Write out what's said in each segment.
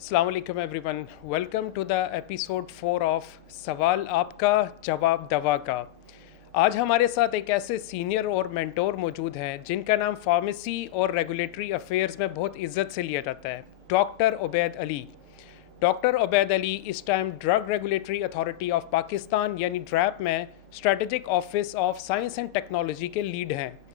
अस्सलाम वालेकुम everyone, welcome to the episode 4 of सवाल आपका जवाब दवा का। आज हमारे साथ एक ऐसे सीनियर और मेंटोर मौजूद हैं जिनका नाम फार्मेसी और रेगुलेटरी अफेयर्स में बहुत इज्जत से लिया जाता है, डॉक्टर उबैद अली। डॉक्टर उबैद अली इस time drug regulatory authority of Pakistan यानी ड्रैप में strategic office of science and technology के लीड हैं।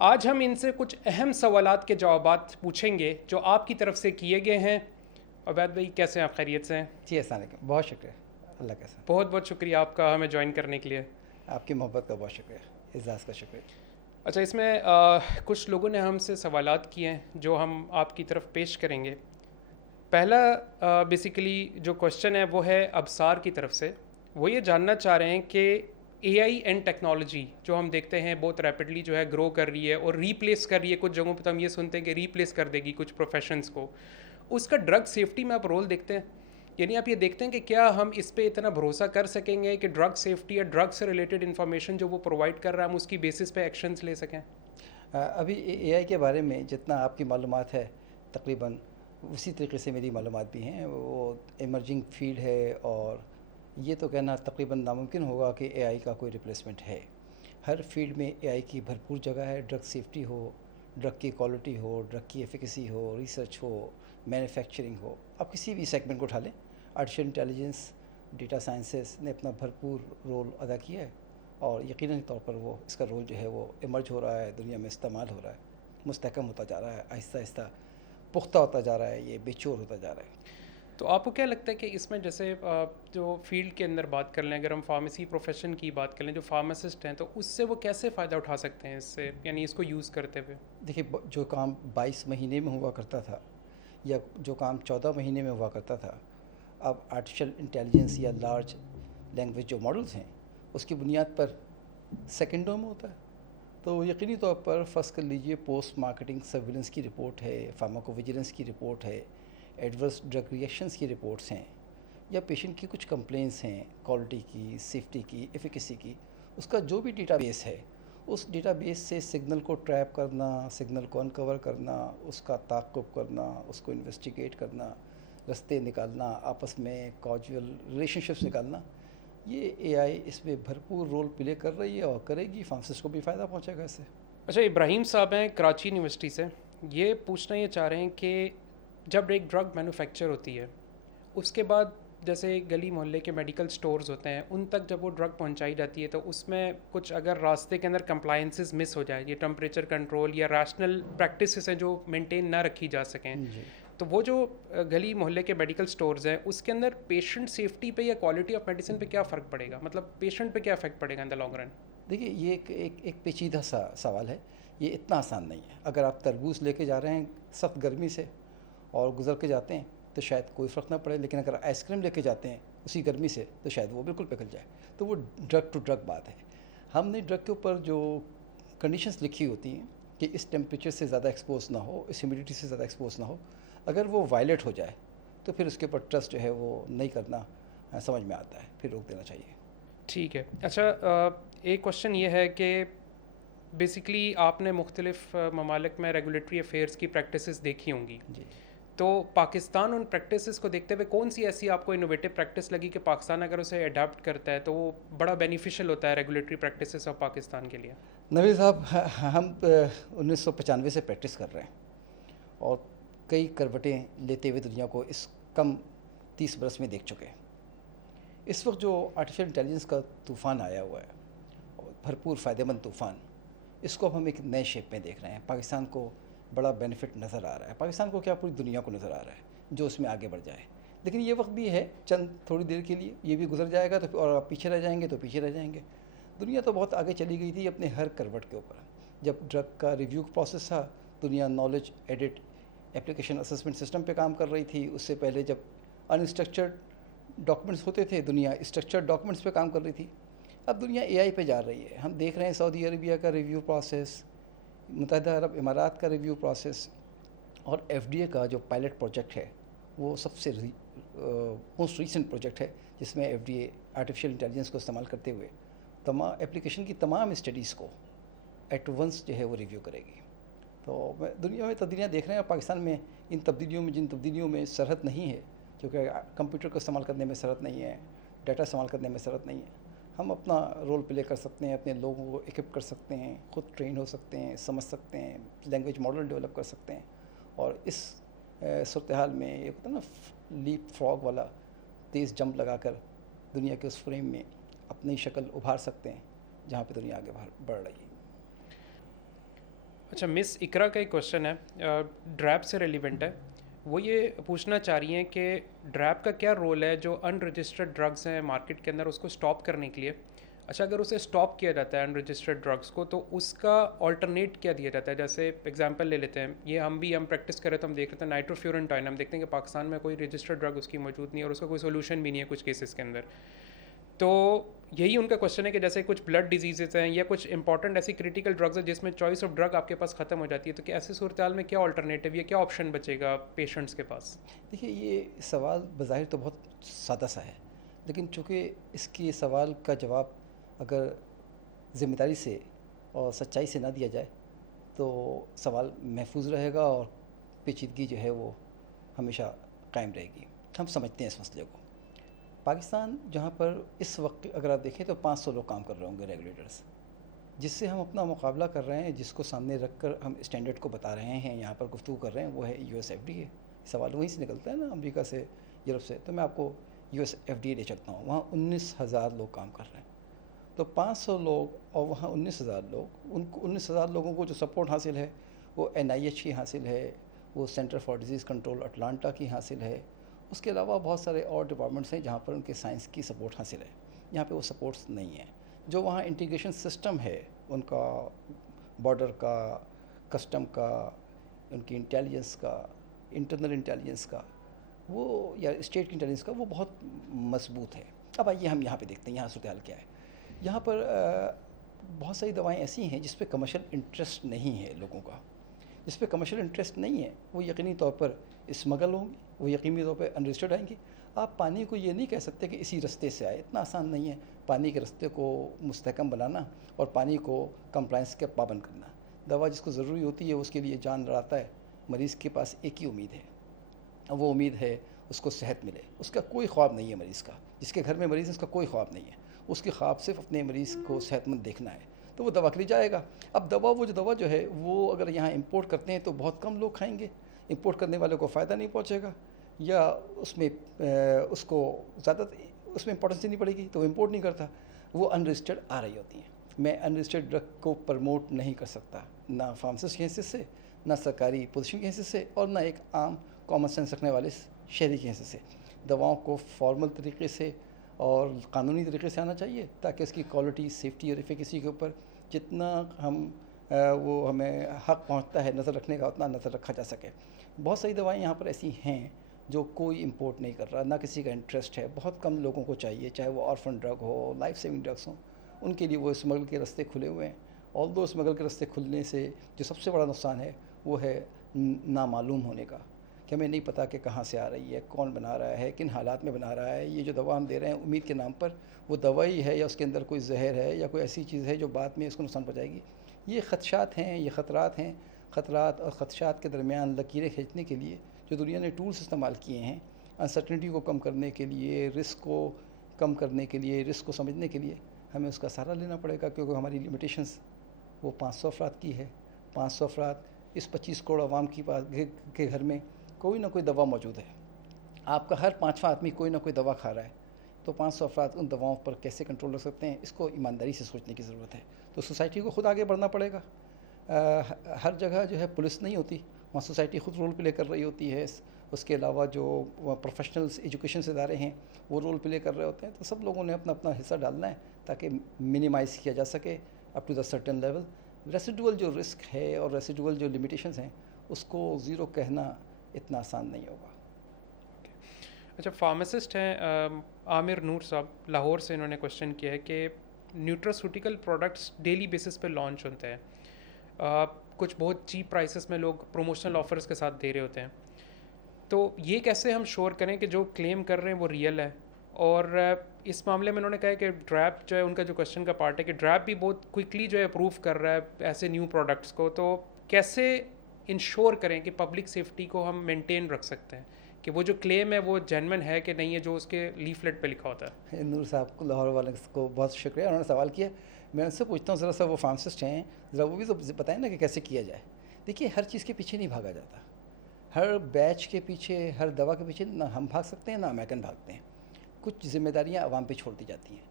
आज हम इनसे कुछ अहम सवालात के जवाबात पूछेंगे जो आपकी तरफ से किए गए हैं। उबैद भाई, कैसे हैं आप? खैरियत से हैं? जी अस्सलाम वालेकुम, बहुत शुक्रिया। अल्लाह का साथ। बहुत बहुत शुक्रिया आपका हमें ज्वाइन करने के लिए। आपकी मोहब्बत का बहुत शुक्रिया, इज़्ज़ाज़ का शुक्रिया। अच्छा, इसमें कुछ लोगों ने हमसे सवालात किए हैं जो हम आपकी तरफ पेश करेंगे। पहला बेसिकली जो क्वेश्चन है वो है अबसार की तरफ से। वो ये जानना चाह रहे हैं कि एआई एंड टेक्नोलॉजी जो हम देखते हैं बहुत रैपिडली जो है ग्रो कर रही है और रीप्लेस कर रही है, कुछ जगहों पर तो हम ये सुनते हैं कि रीप्लेस कर देगी कुछ प्रोफेशंस को। उसका ड्रग सेफ्टी में आप रोल देखते हैं? यानी आप ये देखते हैं कि क्या हम इस पे इतना भरोसा कर सकेंगे कि ड्रग सेफ्टी या ड्रग से रिलेटेड इन्फॉर्मेशन जो वो प्रोवाइड कर रहा है हम उसकी बेसिस पे एक्शंस ले सकें? अभी एआई के बारे में जितना आपकी मालूमात है तकरीबन उसी तरीके से मेरी मालूमात भी हैं। वो इमर्जिंग फील्ड है और ये तो कहना तकरीबन नामुमकिन होगा कि एआई का कोई रिप्लेसमेंट है। हर फील्ड में एआई की भरपूर जगह है। ड्रग सेफ्टी हो, ड्रग की क्वालिटी हो, ड्रग की एफिकेसी हो, रिसर्च हो, मैन्युफैक्चरिंग हो, आप किसी भी सेगमेंट को उठा लें, आर्टिफिशियल इंटेलिजेंस, डेटा साइंसेस ने अपना भरपूर रोल अदा किया है और यकीनन तौर पर वो इसका रोल जो है वो इमर्ज हो रहा है, दुनिया में इस्तेमाल हो रहा है, मुस्तहकम होता जा रहा है, आहिस्ता आहिस्ता पुख्ता होता जा रहा है, ये बेचोर होता जा रहा है। तो आपको क्या लगता है कि इसमें जैसे जो फील्ड के अंदर बात कर लें, अगर हम फार्मेसी प्रोफेशन की बात कर लें, जो फार्मासिस्ट हैं तो उससे वो कैसे फ़ायदा उठा सकते हैं इससे, यानी इसको यूज़ करते हुए? देखिए, जो काम 22 महीने में हुआ करता था या जो काम 14 महीने में हुआ करता था, अब आर्टिफिशियल इंटेलिजेंस या लार्ज लैंग्वेज जो मॉडल्स हैं उसकी बुनियाद पर सेकंडों में होता है। तो यकीनी तौर पर फ़र्ज़ कर लीजिए पोस्ट मार्केटिंग सर्विलेंस की रिपोर्ट है, फार्माकोविजिलेंस की रिपोर्ट है, एडवर्स ड्रग रिएक्शंस की रिपोर्ट्स हैं या पेशेंट की कुछ कंप्लेंट्स हैं क्वालिटी की, सेफ्टी की, एफिकेसी की, उसका जो भी डेटाबेस है उस डेटाबेस से सिग्नल को ट्रैप करना, सिग्नल को अनकवर करना, उसका ताक़ुब करना, उसको इन्वेस्टिगेट करना, रास्ते निकालना, आपस में कॉजुअल रिलेशनशिप्स निकालना, ये एआई इसमें भरपूर रोल प्ले कर रही है और करेगी। फार्मासिस्ट को भी फ़ायदा पहुंचेगा इससे। अच्छा, इब्राहिम साहब हैं कराची यूनिवर्सिटी से। ये पूछना ये चाह रहे हैं कि जब एक ड्रग मैन्युफैक्चर होती है उसके बाद जैसे गली मोहल्ले के मेडिकल स्टोर्स होते हैं उन तक जब वो ड्रग पहुंचाई जाती है तो उसमें कुछ अगर रास्ते के अंदर कंप्लायंसेस मिस हो जाए, ये टेम्परेचर कंट्रोल या रैशनल प्रैक्टिसेस हैं जो मेंटेन ना रखी जा सकें, जी, तो वो जो गली मोहल्ले के मेडिकल स्टोर्स हैं उसके अंदर पेशेंट सेफ्टी पे या क्वालिटी ऑफ मेडिसिन पे क्या फ़र्क पड़ेगा? मतलब पेशेंट पे क्या इफेक्ट पड़ेगा इन द लॉन्ग रन? देखिए ये एक पेचीदा सा सवाल है। ये इतना आसान नहीं है। अगर आप तरबूज लेके जा रहे हैं सख्त गर्मी से और गुजर के जाते हैं तो शायद कोई फ़र्क ना पड़े, लेकिन अगर आइसक्रीम लेके जाते हैं उसी गर्मी से तो शायद वो बिल्कुल पिघल जाए। तो वो ड्रग टू ड्रग बात है। हमने ड्रग के ऊपर जो कंडीशंस लिखी होती हैं कि इस टेम्परेचर से ज़्यादा एक्सपोज ना हो, इस ह्यूमिडिटी से ज़्यादा एक्सपोज ना हो, अगर वो वायलेट हो जाए तो फिर उसके ऊपर ट्रस्ट जो है वो नहीं करना समझ में आता है, फिर रोक देना चाहिए। ठीक है। अच्छा, एक क्वेश्चन ये है कि बेसिकली आपने मुख्तलिफ़ ममालिक में रेगुलेटरी अफेयर्स की प्रैक्टिसेस देखी होंगी, जी, तो पाकिस्तान उन प्रैक्टिसेस को देखते हुए कौन सी ऐसी आपको इनोवेटिव प्रैक्टिस लगी कि पाकिस्तान अगर उसे अडाप्ट करता है तो वो बड़ा बेनिफिशियल होता है रेगुलेटरी प्रैक्टिसेस ऑफ पाकिस्तान के लिए? नबी साहब, हम 1995 से प्रैक्टिस कर रहे हैं और कई करवटें लेते हुए दुनिया को इस कम 30 बरस में देख चुके हैं। इस वक्त जो आर्टिफिशियल इंटेलिजेंस का तूफ़ान आया हुआ है और भरपूर फ़ायदेमंद तूफ़ान, इसको अब हम एक नए शेप में देख रहे हैं। पाकिस्तान को बड़ा बेनिफिट नज़र आ रहा है। पाकिस्तान को क्या, पूरी दुनिया को नज़र आ रहा है जो उसमें आगे बढ़ जाए। लेकिन ये वक्त भी है चंद थोड़ी देर के लिए, ये भी गुजर जाएगा तो और आप पीछे रह जाएंगे तो पीछे रह जाएंगे। दुनिया तो बहुत आगे चली गई थी अपने हर करवट के ऊपर। जब ड्रग का रिव्यू प्रोसेस था, दुनिया knowledge edit application assessment system पे काम कर रही थी। उससे पहले जब अनस्ट्रक्चर्ड डॉक्यूमेंट्स होते थे, दुनिया स्ट्रक्चर्ड डॉक्यूमेंट्स पे काम कर रही थी। अब दुनिया एआई पे जा रही है। हम देख रहे हैं सऊदी अरबिया का रिव्यू प्रोसेस, मुत्तहिदा अरब इमारात का रिव्यू प्रोसेस और एफडीए का जो पायलट प्रोजेक्ट है वो सबसे मोस्ट रीसेंट प्रोजेक्ट है जिसमें एफडीए आर्टिफिशियल इंटेलिजेंस को इस्तेमाल करते हुए एप्लीकेशन की तमाम स्टडीज़ को एट वंस जो है वो रिव्यू करेगी। तो दुनिया में तब्दीलियाँ देख रहे हैं, पाकिस्तान में इन तब्दीलियों में जिन तब्दीलियों में सरहद नहीं है, क्योंकि कंप्यूटर को इस्तेमाल करने में सरहद नहीं है, डाटा इस्तेमाल करने में सरहद नहीं है, हम अपना रोल प्ले कर सकते हैं, अपने लोगों को इक्विप कर सकते हैं, खुद ट्रेन हो सकते हैं, समझ सकते हैं, लैंग्वेज मॉडल डेवलप कर सकते हैं। और इस सूरत हाल में एक होता है ना लीप फ्रॉग वाला तेज़ जंप लगाकर दुनिया के उस फ्रेम में अपनी शक्ल उभार सकते हैं जहाँ पे दुनिया आगे बढ़ रही है। अच्छा, मिस इकरा का एक क्वेश्चन है, ड्रैप से रेलिवेंट है। वो ये पूछना चाह रही हैं कि ड्रैप का क्या रोल है जो अनरजिस्टर्ड ड्रग्स हैं मार्केट के अंदर, उसको स्टॉप करने के लिए। अच्छा, अगर उसे स्टॉप किया जाता है अनरजिस्टर्ड ड्रग्स को, तो उसका ऑल्टरनेट क्या दिया जाता है? जैसे एग्जांपल ले लेते हैं, ये हम प्रैक्टिस करें तो हम देख लेते हैं नाइट्रोफ्यूरेंटाइन, हम देखते हैं कि पाकिस्तान में कोई रजिस्टर्ड ड्रग उसकी मौजूद नहीं है और उसका कोई सोल्यूशन भी नहीं है कुछ केसेस के अंदर। तो यही उनका क्वेश्चन है कि जैसे कुछ ब्लड डिजीज़ हैं या कुछ इंपॉर्टेंट ऐसी क्रिटिकल ड्रग्स हैं जिसमें चॉइस ऑफ ड्रग आपके पास ख़त्म हो जाती है, तो क्या ऐसे सूरत हाल में क्या ऑल्टरनेटिव या क्या ऑप्शन बचेगा पेशेंट्स के पास? देखिए, ये सवाल बज़ाहिर तो बहुत सादा सा है, लेकिन चूँकि इसके सवाल का जवाब अगर ज़िम्मेदारी से और सच्चाई से ना दिया जाए तो सवाल महफूज रहेगा और पेचीदगी जो है वो हमेशा कायम रहेगी। हम समझते हैं इस मसले को। पाकिस्तान जहाँ पर इस वक्त अगर आप देखें तो 500 लोग काम कर रहे होंगे रेगुलेटर्स, जिससे हम अपना मुकाबला कर रहे हैं, जिसको सामने रख कर हम स्टैंडर्ड को बता रहे हैं, यहाँ पर गुफ्तगू कर रहे हैं, वो है USFDA। सवाल वहीं से निकलता है ना, अमेरिका से, यूरोप से। तो मैं आपको USFDA ले चलता हूँ, वहाँ 19,000 लोग काम कर रहे हैं। तो 500 लोग और वहाँ 19,000 लोग, उनको 19,000 लोगों को जो सपोर्ट हासिल है वो NIH की हासिल है, वो centre for disease control Atlanta की हासिल है। उसके अलावा बहुत सारे और डिपार्टमेंट्स हैं जहाँ पर उनके साइंस की सपोर्ट हासिल है। यहाँ पे वो सपोर्ट्स नहीं है। जो वहाँ इंटीग्रेशन सिस्टम है उनका, बॉर्डर का, कस्टम का, उनकी इंटेलिजेंस का, इंटरनल इंटेलिजेंस का, वो या स्टेट की इंटेलिजेंस का, वो बहुत मजबूत है। अब आइए हम यहाँ पे देखते हैं यहाँ सूरत हाल क्या है। यहाँ पर बहुत सारी दवाएं ऐसी हैं जिस पे कमर्शियल इंटरेस्ट नहीं है लोगों का। जिस पे कमर्शियल इंटरेस्ट नहीं है वो यकीनी तौर पर स्मगल होंगी, वो यकीनी तौर पर अनरजिस्टर्ड आएंगी। आप पानी को ये नहीं कह सकते कि इसी रास्ते से आए, इतना आसान नहीं है पानी के रास्ते को मुस्तहकम बनाना और पानी को कंप्लाइंस के पाबंद करना। दवा जिसको ज़रूरी होती है उसके लिए जान लड़ाता है। मरीज़ के पास एक ही उम्मीद है, वो उम्मीद है उसको सेहत मिले। उसका कोई ख्वाब नहीं है मरीज़ का, जिसके घर में मरीज़ है उसका कोई ख्वाब नहीं है। उसके ख्वाब सिर्फ अपने मरीज़ को सेहतमंद देखना है, तो वो दवा के लिए जाएगा। अब वो दवा जो है वो अगर यहाँ इंपोर्ट करते हैं तो बहुत कम लोग खाएंगे, इंपोर्ट करने वाले को फ़ायदा नहीं पहुँचेगा, या उसमें उसको ज़्यादा उसमें इंपॉर्टेंस नहीं पड़ेगी, तो वो इंपोर्ट नहीं करता। वो अनरजिस्टर्ड आ रही होती हैं। मैं अनरजिस्टर्ड ड्रग को प्रमोट नहीं कर सकता, ना फार्मासिस्ट की हैसियत से, ना सरकारी पोजीशन की हैसियत से, और ना एक आम कॉमन सेंस रखने वाले शहरी की हैसियत से। दवाओं को फॉर्मल तरीके से और कानूनी तरीके से आना चाहिए ताकि उसकी क्वालिटी, सेफ्टी और एफिकेसी के ऊपर जितना वो हमें हक़ पहुंचता है नज़र रखने का, उतना नज़र रखा जा सके। बहुत सारी दवाएं यहाँ पर ऐसी हैं जो कोई इंपोर्ट नहीं कर रहा, ना किसी का इंटरेस्ट है, बहुत कम लोगों को चाहिए, चाहे वो ऑर्फन ड्रग हो, लाइफ सेविंग ड्रग्स हों, उनके लिए वो स्मगल के रास्ते खुले हुए हैं। ऑल दो स्मगल के रास्ते खुलने से जो सबसे बड़ा नुकसान है वो है नामालूम होने का, कि हमें नहीं पता कि कहाँ से आ रही है, कौन बना रहा है, किन हालात में बना रहा है। ये जो दवा हम दे रहे हैं उम्मीद के नाम पर, वो दवा ही है या उसके अंदर कोई जहर है या कोई ऐसी चीज़ है जो बाद में इसको नुकसान पहुँचाएगी। ये ख़दशात हैं, ये ख़तरात हैं। ख़तरात और ख़दशात के दरमियान लकीरें खींचने के लिए जो दुनिया ने टूल्स इस्तेमाल किए हैं, अनसर्टनिटी को कम करने के लिए, रिस्क को कम करने के लिए, रिस्क को समझने के लिए, हमें उसका सहारा लेना पड़ेगा, क्योंकि हमारी लिमिटेशंस वो 500 अफराद की है। 500 अफराद, इस 25 करोड़ आवाम की पास के घर में कोई ना कोई दवा मौजूद है। आपका हर 5वां आदमी कोई ना कोई दवा खा रहा है, तो 500 अफराद उन दवाओं पर कैसे कंट्रोल रख सकते हैं, इसको ईमानदारी से सोचने की ज़रूरत है। तो सोसाइटी को खुद आगे बढ़ना पड़ेगा। हर जगह जो है पुलिस नहीं होती, वहाँ सोसाइटी खुद रोल प्ले कर रही होती है। उसके अलावा जो प्रोफेशनल्स एजुकेशन से इदारे हैं वो रोल प्ले कर रहे होते हैं। तो सब लोगों ने अपना अपना हिस्सा डालना है ताकि मिनिमाइज़ किया जा सके up to the certain level. Residual जो रिस्क है और रेसिडुअल जो लिमिटेशंस हैं उसको ज़ीरो कहना इतना आसान नहीं होगा। अच्छा, फार्मासिस्ट हैं आमिर नूर साहब लाहौर से, इन्होंने क्वेश्चन किया है कि न्यूट्रास्यूटिकल प्रोडक्ट्स डेली बेसिस पे लॉन्च होते हैं, कुछ बहुत चीप प्राइसेस में लोग प्रोमोशनल ऑफर्स के साथ दे रहे होते हैं, तो ये कैसे हम श्योर करें कि जो क्लेम कर रहे हैं वो रियल है और इस मामले में उन्होंने कहा है कि ड्रैप जो है उनका जो क्वेश्चन का पार्ट है कि ड्रैप भी बहुत क्विकली जो है अप्रूव कर रहा है ऐसे न्यू प्रोडक्ट्स को, तो कैसे इंश्योर करें कि पब्लिक सेफ्टी को हम मेंटेन रख सकते हैं कि वो जो क्लेम है वो जेन्युइन है कि नहीं है जो उसके लीफलेट पे लिखा होता है। नूर साहब को, लाहौर वाले को बहुत शुक्रिया, उन्होंने सवाल किया। मैं उनसे पूछता हूँ ज़रा सा, वो फार्मासिस्ट हैं, ज़रा वो भी तो बताएं ना कि कैसे किया जाए। देखिए, हर चीज़ के पीछे नहीं भागा जाता, हर बैच के पीछे, हर दवा के पीछे ना हम भाग सकते हैं ना अमेरिकन भागते हैं। कुछ जिम्मेदारियाँ आवाम पे छोड़ दी जाती हैं।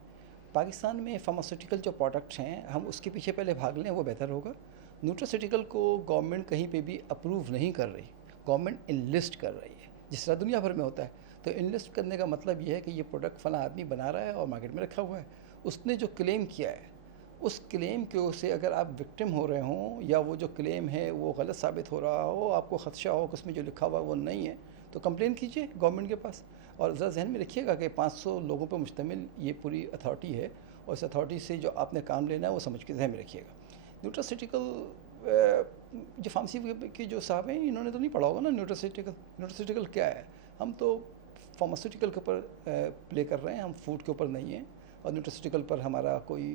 पाकिस्तान में फार्मास्यूटिकल जो प्रोडक्ट्स हैं, हम उसके पीछे पहले भाग लें, वो बेहतर होगा। न्यूट्रास्यूटिकल को गवर्नमेंट कहीं पे भी अप्रूव नहीं कर रही, गवर्नमेंट इनलिस्ट कर रही है, जिस तरह दुनिया भर में होता है। तो इनलिस्ट करने का मतलब ये है कि ये प्रोडक्ट फला आदमी बना रहा है और मार्केट में रखा हुआ है। उसने जो क्लेम किया है, उस क्लेम के से अगर आप विक्टिम हो रहे हों या वो जो क्लेम है वो गलत साबित हो रहा हो, आपको खदशा हो कि उसमें जो लिखा हुआ है वो नहीं है, तो कंप्लेन कीजिए गवर्नमेंट के पास। और ज़रा जहन में रखिएगा कि 500 लोगों पर मुश्तमिल ये पूरी अथॉरिटी है, और इस अथॉरिटी से जो आपने काम लेना है वो समझ के जहन में रखिएगा। न्यूट्रास्यूटिकल जो फार्मेसी के जो साहब हैं, इन्होंने तो नहीं पढ़ा होगा ना न्यूट्रास्यूटिकल क्या है। हम तो फार्मास्यूटिकल के ऊपर प्ले कर रहे हैं, हम फूड के ऊपर नहीं हैं। और न्यूट्रास्यूटिकल पर हमारा कोई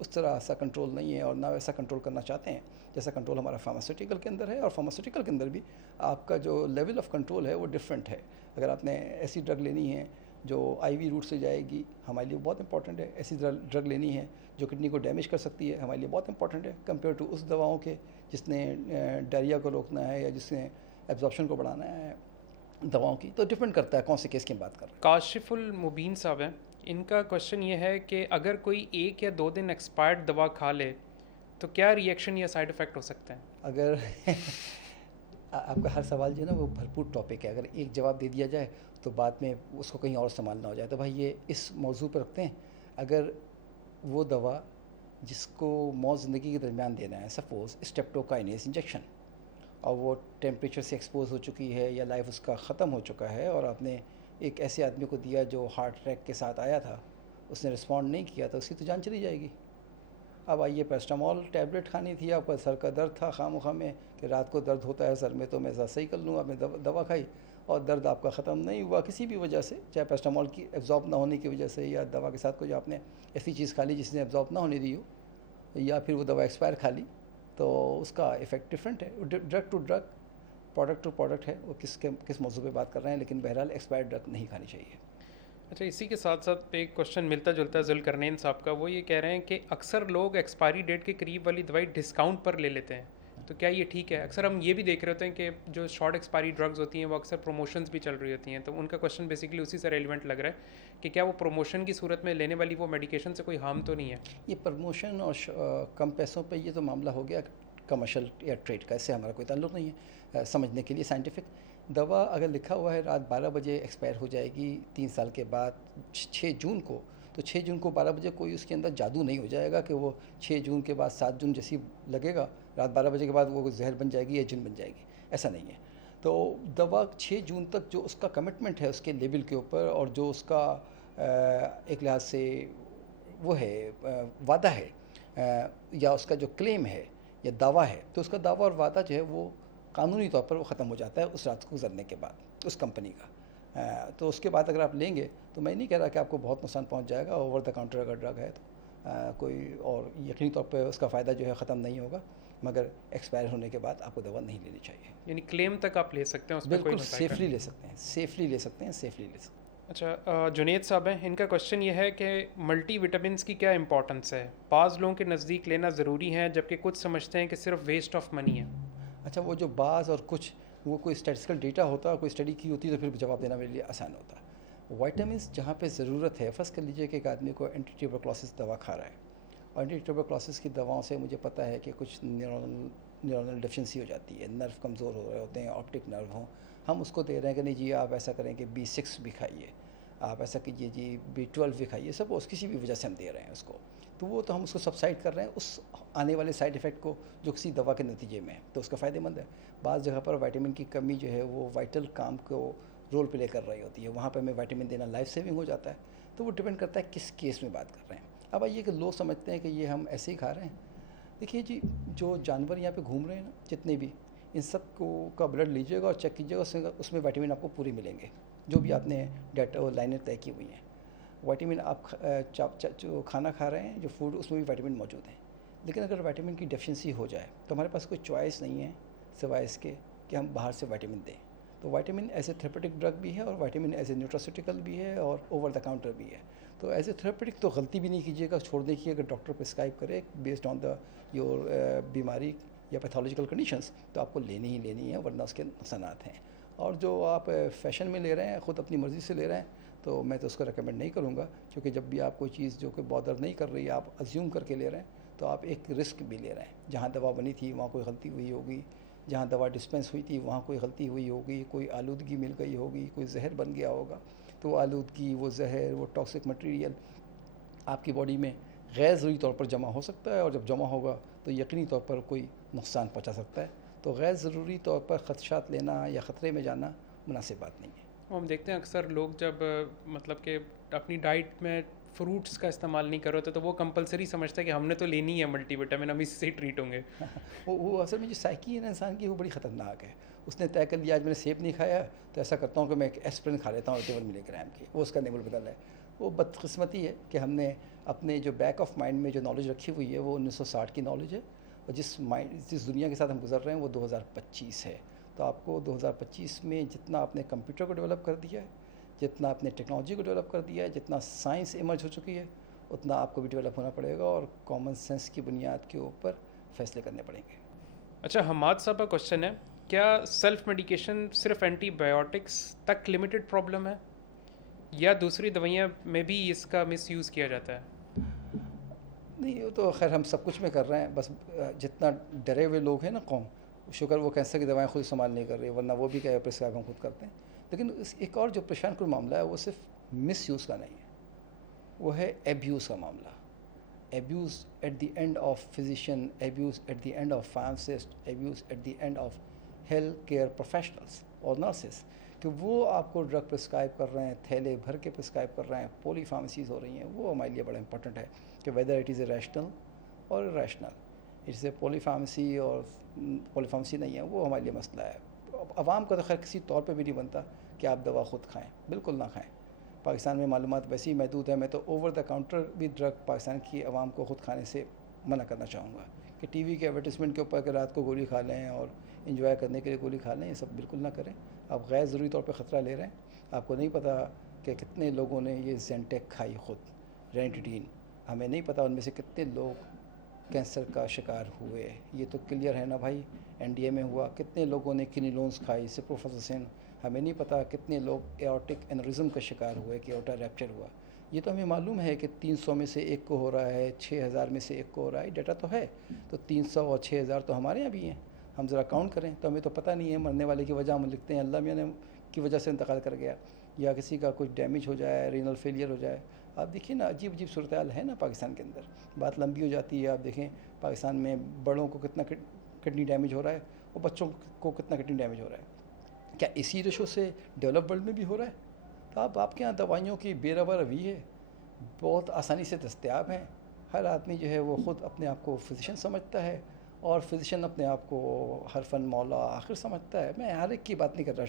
उस तरह सा कंट्रोल नहीं है और ना वैसा कंट्रोल करना चाहते हैं जैसा कंट्रोल हमारा फार्मास्यूटिकल के अंदर है। और फार्मास्यूटिकल के अंदर भी आपका जो लेवल ऑफ कंट्रोल है वो डिफरेंट है। अगर आपने ऐसी ड्रग लेनी है जो आईवी रूट से जाएगी, हमारे लिए बहुत इंपॉर्टेंट है। ऐसी ड्रग लेनी है जो किडनी को डैमेज कर सकती है, हमारे लिए बहुत इंपॉर्टेंट है कंपेयर टू उस दवाओं के जिसने डायरिया को रोकना है या जिसने एब्जॉर्प्शन को बढ़ाना है दवाओं की। तो डिपेंड करता है कौन से केस की बात कर रहे हैं। काशिफुल मुबीन साहब हैं, इनका क्वेश्चन ये है कि अगर कोई 1 या 2 दिन एक्सपायर्ड दवा खा ले तो क्या रिएक्शन या साइड इफ़ेक्ट हो सकते हैं? अगर आपका हर सवाल जो है ना वो भरपूर टॉपिक है, अगर एक जवाब दे दिया जाए तो बाद में उसको कहीं और इस्तेमाल ना हो जाए। तो भाई ये इस मौजू पर रखते हैं। अगर वो दवा जिसको मौत ज़िंदगी के दरमियान देना है, सपोज़ स्टेप्टोकाइनेस इंजेक्शन, और वो टेम्परेचर से एक्सपोज हो चुकी है या लाइफ उसका ख़त्म हो चुका है, और आपने एक ऐसे आदमी को दिया जो हार्ट अटैक के साथ आया था, उसने रिस्पॉन्ड नहीं किया, तो उसकी तो जान चली जाएगी। अब आइए, पैरास्टामोल टैबलेट खानी थी, आपका सर का दर्द था खामखा में कि रात को दर्द होता है सर में तो मैं ज़रा सही कर लूँ, आपने दवा खाई और दर्द आपका ख़त्म नहीं हुआ किसी भी वजह से, चाहे पैरास्टामोल की एब्जॉर्ब ना होने की वजह से या दवा के साथ कोई आपने ऐसी चीज़ खा ली जिसने एब्जॉर्ब ना होने दी हो, या फिर वो दवा एक्सपायर खा ली, तो उसका इफ़ेक्ट डिफरेंट है। Drug to drug, product to product है, वो किस मौजू पे बात कर रहे हैं, लेकिन बहरहाल एक्सपायर्ड ड्रग नहीं खानी चाहिए। अच्छा, इसी के साथ साथ एक क्वेश्चन मिलता जुलता जुल्करनैन साहब का, वो ये कह रहे हैं कि अक्सर लोग एक्सपायरी डेट के करीब वाली दवाई डिस्काउंट पर ले लेते हैं, तो क्या ये ठीक है? अक्सर हम ये भी देख रहे होते हैं कि जो शॉर्ट एक्सपायरी ड्रग्स होती हैं वो अक्सर प्रमोशंस भी चल रही होती हैं, तो उनका क्वेश्चन बेसिकली उसी से रेलिवेंट लग रहा है कि क्या वो प्रमोशन की सूरत में लेने वाली वो मेडिकेशन से कोई हार्म तो नहीं है? ये प्रमोशन और कम पैसों पे ये तो मामला हो गया कमर्शियल या ट्रेड का, इससे हमारा कोई ताल्लुक़ नहीं है। समझने के लिए साइंटिफिक दवा अगर लिखा हुआ है रात 12 बजे एक्सपायर हो जाएगी 3 साल के बाद 6 जून को, तो 6 जून को 12 बजे कोई उसके अंदर जादू नहीं हो जाएगा कि वो 6 जून के बाद 7 जून जैसी लगेगा, रात 12 बजे के बाद वो जहर बन जाएगी या जिन बन जाएगी, ऐसा नहीं है। तो दवा 6 जून तक जो उसका कमिटमेंट है उसके लेवल के ऊपर, और जो उसका एक लिहाज से वो है वादा है या उसका जो क्लेम है या दावा है, तो उसका दावा और वादा जो है वो कानूनी तौर पर वो ख़त्म हो जाता है उस रात को गुजरने के बाद उस कंपनी का। तो उसके बाद अगर आप लेंगे तो मैं नहीं कह रहा कि आपको बहुत नुकसान पहुंच जाएगा, ओवर द काउंटर अगर ड्रग है तो कोई और यकीनी तौर पर उसका फ़ायदा जो है ख़त्म नहीं होगा, मगर एक्सपायर होने के बाद आपको दवा नहीं लेनी चाहिए। यानी क्लेम तक आप ले सकते हैं, उसमें बिल्कुल सेफली ले सकते हैं, सेफली ले सकते हैं, सेफली ले सकते हैं। अच्छा, जुनेद साहब हैं, इनका क्वेश्चन ये है कि मल्टी विटामिन्स की क्या इंपॉर्टेंस है? बाज़ लोगों के नज़दीक लेना ज़रूरी है जबकि कुछ समझते हैं कि सिर्फ वेस्ट ऑफ मनी है। अच्छा, वो जो बाज़ और कुछ वो कोई स्टैटिस्टिकल डेटा होता है, कोई स्टडी की होती है तो फिर जवाब देना मेरे लिए आसान होता है। विटामिन्स जहाँ पे ज़रूरत है, फ़र्ज़ कर लीजिए कि एक आदमी को एंटी ट्यूबरक्लोसिस दवा खा रहा है, और एंटी ट्यूबरक्लोसिस की दवाओं से मुझे पता है कि कुछ न्यूरोनल डेफिशिएंसी हो जाती है, नर्व कमज़ोर हो रहे होते हैं, ऑप्टिक नर्व हों, हम उसको दे रहे हैं कि नहीं जी आप ऐसा करें कि B6 भी खाइए, आप ऐसा कीजिए जी B12 भी खाइए, सब उस किसी भी वजह से हम दे रहे हैं उसको, तो वो तो हम उसको सबसाइड कर रहे हैं उस आने वाले साइड इफ़ेक्ट को जो किसी दवा के नतीजे में है, तो उसका फ़ायदेमंद है। बाज़ जगह पर विटामिन की कमी जो है वो वाइटल काम को रोल प्ले कर रही होती है, वहाँ पर हमें विटामिन देना लाइफ सेविंग हो जाता है। तो वो डिपेंड करता है किस केस में बात कर रहे हैं। अब आइए कि लोग समझते हैं कि ये हम ऐसे ही खा रहे हैं। देखिए जी, जो जानवर यहाँ पे घूम रहे हैं ना, जितने भी, इन सब को का ब्लड लीजिएगा और चेक कीजिएगा, उसमें विटामिन आपको पूरे मिलेंगे, जो भी आपने डाटा और लाइनें तय की हुई हैं। विटामिन आप जो खाना खा रहे हैं, जो फूड, उसमें भी विटामिन मौजूद हैं। लेकिन अगर विटामिन की डेफिशिएंसी हो जाए तो हमारे पास कोई चॉइस नहीं है सिवाय इसके कि हम बाहर से विटामिन दें। तो vitamin as a therapeutic drug भी है और विटामिन एज ए न्यूट्रास्यूटिकल भी है और ओवर द काउंटर भी है। तो एज ए थेरेपेटिक तो गलती भी नहीं कीजिएगा छोड़ने की। अगर डॉक्टर प्रिस्क्राइब करे बेस्ड ऑन द योर बीमारी या पैथोलॉजिकल कंडीशंस तो आपको लेनी ही लेनी है, वरना उसके नुकसानात हैं। और जो आप फैशन में ले रहे हैं, ख़ुद अपनी मर्ज़ी से ले रहे हैं, तो मैं तो उसको रेकमेंड नहीं करूँगा, क्योंकि जब भी आप कोई चीज़ जो कि बॉदर नहीं कर रही है, आप अज्यूम करके ले रहे हैं, तो आप एक रिस्क भी ले रहे हैं। जहाँ दवा बनी थी वहाँ कोई गलती हुई होगी, जहाँ दवा डिस्पेंस हुई थी वहाँ कोई गलती हुई होगी, कोई आलूदगी मिल गई होगी, कोई जहर बन गया होगा। तो आलूदगी, वो जहर, वो टॉक्सिक मटेरियल आपकी बॉडी में गैर ज़रूरी तौर पर जमा हो सकता है, और जब जमा होगा तो यकीनी तौर पर कोई नुकसान पहुँचा सकता है। तो गैर ज़रूरी तौर पर ख़दशात लेना या ख़तरे में जाना मुनासिब बात नहीं है। हम देखते हैं अक्सर लोग जब मतलब कि अपनी डाइट में फ्रूट्स का इस्तेमाल नहीं कर रहे होते तो वो कंपलसरी समझते हैं कि हमने तो लेनी है मल्टीविटामिन, हम इससे ही ट्रीट होंगे। वो असल में जो साइकी है ना इंसान की, वो बड़ी ख़तरनाक है। उसने तय कर लिया आज मैंने सेब नहीं खाया तो ऐसा करता हूँ कि मैं एक एस्पिरिन खा लेता हूँ 81 मिलीग्राम की, वो उसका नेबल बदल है। वो बदकिस्मती है कि हमने अपने जो बैक ऑफ माइंड में जो नॉलेज रखी हुई है वो 1960 की नॉलेज है, और जिस दुनिया के साथ हम गुजर रहे हैं वो 2025 है। तो आपको 2025 में जितना आपने कंप्यूटर को डेवलप कर दिया है, जितना आपने टेक्नोलॉजी को डेवलप कर दिया है, जितना साइंस इमर्ज हो चुकी है, उतना आपको भी डेवलप होना पड़ेगा, और कॉमन सेंस की बुनियाद के ऊपर फैसले करने पड़ेंगे। अच्छा, हमाद साहब का क्वेश्चन है, क्या सेल्फ मेडिकेशन सिर्फ एंटीबायोटिक्स तक लिमिटेड प्रॉब्लम है या दूसरी दवाइयाँ में भी इसका मिसयूज़ किया जाता है? नहीं, वो तो खैर हम सब कुछ में कर रहे हैं, बस जितना डरे हुए लोग हैं ना कौम, शुक्र वो कैंसर की दवाएं खुद इस्तेमाल नहीं कर रही, वरना वो भी क्या प्रिस्क्राइब हम खुद करते हैं। लेकिन एक और जो परेशान कुल मामला है वो सिर्फ मिस यूज़ का नहीं है, वो है एब्यूज़ का मामला। Abuse at the end of physician, abuse at the end of pharmacist, abuse at the end of health care professionals और नर्सेस, कि वो आपको ड्रग प्रिस्क्राइब कर रहे हैं, थैले भर के प्रिस्क्राइब कर रहे हैं, पॉली फार्मेसीज़ हो रही हैं। वो हमारे लिए बड़ा इंपॉर्टेंट है कि whether it is a rational और irrational, it's a polypharmacy और पॉली फार्मेसी नहीं है, वो हमारे लिए मसला है। आवाम का तो खैर किसी तौर पे भी नहीं बनता कि आप दवा ख़ुद खाएं, बिल्कुल ना खाएं। पाकिस्तान में मालूमात वैसे ही महदूद है, मैं तो ओवर द काउंटर भी ड्रग पाकिस्तान की आवाम को ख़ुद खाने से मना करना चाहूँगा कि टीवी के एडवर्टिजमेंट के ऊपर कि रात को गोली खा लें और इंजॉय करने के लिए गोली खा लें, ये सब बिल्कुल ना करें। आप गैर ज़रूरी तौर पर ख़तरा ले रहे हैं। आपको नहीं पता कि कितने लोगों ने ये ज़ेंटेक खाई खुद, रेनिटीन, हमें नहीं पता उनमें से कितने लोग कैंसर का शिकार हुए। ये तो क्लियर है ना भाई, एनडीए में हुआ। कितने लोगों ने किनिलोन्स खाई, सिप्रोफलोक्सासिन, हमें नहीं पता कितने लोग एओर्टिक एनेरिज्म का शिकार हुए कि एओर्टा रैप्चर हुआ। ये तो हमें मालूम है कि 300 में से एक को हो रहा है, 6000 में से एक को हो रहा है, डाटा तो है। तो 300 और 6000 तो हमारे यहाँ भी हैं, हम ज़रा काउंट करें तो हमें तो पता नहीं है। मरने वाले की वजह हम लिखते हैं अल्लाह मियाँ की वजह से इंतकाल कर गया, या किसी का कुछ डैमेज हो जाए, रीनल फेलियर हो जाए। आप देखिए ना, अजीब अजीब सूरत हाल है ना पाकिस्तान के अंदर, बात लंबी हो जाती है। आप देखें पाकिस्तान में बड़ों को कितना किडनी डैमेज हो रहा है और बच्चों को कितना किडनी डैमेज हो रहा है। क्या इसी रेशो से डेवलप वर्ल्ड में भी हो रहा है? तो आपके यहाँ दवाइयों की बेरवा रवी है, बहुत आसानी से दस्तयाब हैं। हर आदमी जो है वो ख़ुद अपने आप को फिजिशियन समझता है, और फिजिशियन अपने आप को हरफन मौला आखिर समझता है। मैं हर एक की बात नहीं कर रहा,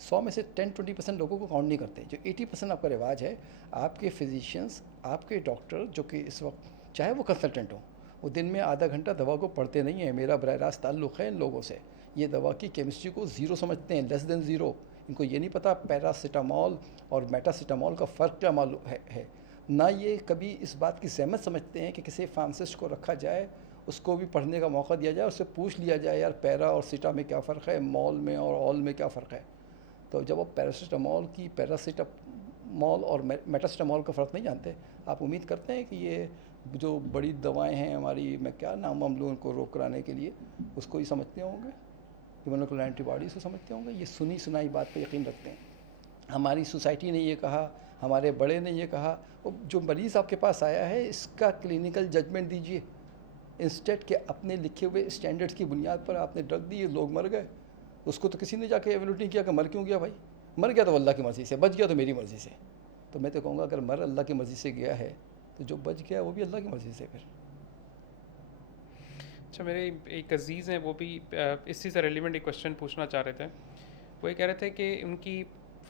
100 में से 10-20% लोगों को काउंट नहीं करते। जो 80% आपका रिवाज है, आपके फिजिशियंस, आपके डॉक्टर जो कि इस वक्त चाहे वो कंसल्टेंट हो, वो दिन में आधा घंटा दवा को पढ़ते नहीं है। मेरा बराह रास्त ताल्लुक़ है इन लोगों से। ये दवा की केमिस्ट्री को ज़ीरो समझते हैं, लेस देन ज़ीरो। इनको ये नहीं पता पैरासीटामॉल और मेटासीटामॉल का फ़र्क क्या मालूम है ना। ये कभी इस बात की सहमत समझते हैं कि किसी फार्मासिस्ट को रखा जाए, उसको भी पढ़ने का मौका दिया जाए, उससे पूछ लिया जाए यार पैरा और सीटा में क्या फ़र्क है, मॉल में और ऑल में क्या फ़र्क है। तो जब आप पैरासीटामॉल और मेटासीटामॉल का फ़र्क नहीं जानते, आप उम्मीद करते हैं कि ये जो बड़ी दवाएं हैं हमारी, मैं क्या नाम हम लोग उनको रोक कराने के लिए, उसको ही समझते होंगे, ह्यूमोनोक्लोनल एंटीबॉडीज़ को समझते होंगे। ये सुनी सुनाई बात पे यकीन रखते हैं। हमारी सोसाइटी ने ये कहा, हमारे बड़े ने ये कहा। जो मरीज़ आपके पास आया है, इसका क्लिनिकल जजमेंट दीजिए। इंस्टेड के अपने लिखे हुए स्टैंडर्ड्स की बुनियाद पर आपने ड्रग दी, लोग मर गए। उसको तो किसी ने जाके एवेल्यूट नहीं किया कि मर क्यों गया भाई। मर गया तो अल्लाह की मर्ज़ी से, बच गया तो मेरी मर्ज़ी से। तो मैं तो कहूँगा अगर मर अल्लाह की मर्ज़ी से गया है तो जो बच गया वो भी अल्लाह की मर्ज़ी से। फिर अच्छा, मेरे एक अजीज़ हैं, वो भी इसी से रिलेवेंट एक क्वेश्चन पूछना चाह रहे थे। वो ये कह रहे थे कि उनकी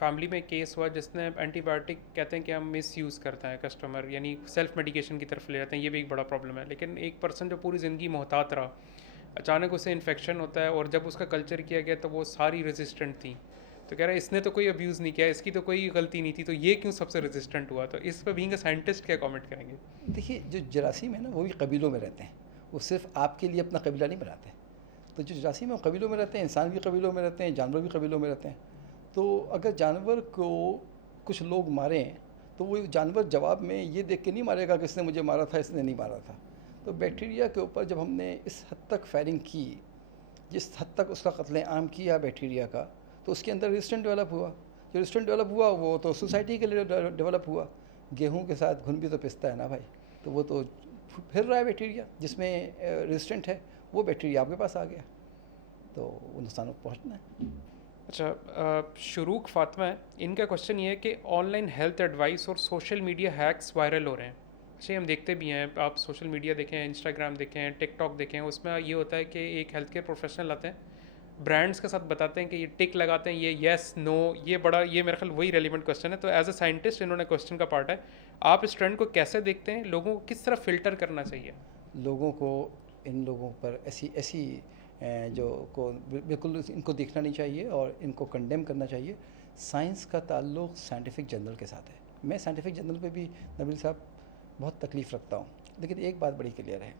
फैमिली में एक केस हुआ जिसने एंटीबायोटिक कहते हैं कि हम मिस यूज़ करते हैं कस्टमर, यानी सेल्फ मेडिकेशन की तरफ ले जाते हैं, ये भी एक बड़ा प्रॉब्लम है। लेकिन एक पर्सन जो पूरी ज़िंदगी मोहतात रहा, अचानक उसे इन्फेक्शन होता है और जब उसका कल्चर किया गया तो वो सारी रेजिस्टेंट थी। तो कह रहा है इसने तो कोई अब्यूज़ नहीं किया, इसकी तो कोई गलती नहीं थी, तो ये क्यों सबसे रेजिस्टेंट हुआ? तो इस पर बीइंग अ साइंटिस्ट क्या कमेंट करेंगे? देखिए, जो जरासीम है ना, वो भी कबीलों में रहते हैं, वो सिर्फ आपके लिए अपना कबीला नहीं बनाते। तो जो जरासीम है वो कबीलों में रहते हैं, इंसान भी कबीलों में रहते हैं, जानवर भी कबीलों में रहते हैं। तो अगर जानवर को कुछ लोग मारें तो वो जानवर जवाब में ये देख के नहीं मारेगा कि इसने मुझे मारा था, इसने नहीं मारा था। तो बैक्टीरिया के ऊपर जब हमने इस हद तक फायरिंग की, जिस हद तक उसका कत्लेआम किया बैक्टीरिया का, तो उसके अंदर रेजिस्टेंट डेवलप हुआ। जो रेजिस्टेंट डेवलप हुआ वो तो सोसाइटी के लिए डेवलप हुआ। गेहूं के साथ घुन भी तो पिसता है ना भाई, तो वो तो फिर रहा है बैक्टीरिया जिसमें रेजिस्टेंट है, वो बैक्टीरिया आपके पास आ गया, तो वो नुकसान को पहुँचना है। अच्छा, शुरूक फातिमा है, इनका क्वेश्चन ये है कि ऑनलाइन हेल्थ एडवाइस और सोशल मीडिया हैक्स वायरल हो रहे हैं। अच्छा, हम देखते भी हैं, आप सोशल मीडिया देखें, इंस्टाग्राम देखें, टिकटॉक देखें, उसमें ये होता है कि एक हेल्थ केयर प्रोफेशनल आते हैं, ब्रांड्स के साथ बताते हैं कि ये टिक लगाते हैं, ये येस नो, ये मेरे ख्याल वही रेलिवेंट क्वेश्चन है। तो एज अ साइंटिस्ट इन्होंने क्वेश्चन का पार्ट है, आप इस ट्रेंड को कैसे देखते हैं? लोगों को किस तरह फ़िल्टर करना चाहिए? लोगों को इन लोगों पर ऐसी ऐसी जो को बिल्कुल इनको देखना नहीं चाहिए और इनको कंडेम करना चाहिए। साइंस का ताल्लुक़ साइंटिफिक जर्नल के साथ है। मैं साइंटिफिक जर्नल पे भी नबील साहब बहुत तकलीफ़ रखता हूँ, लेकिन एक बात बड़ी क्लियर है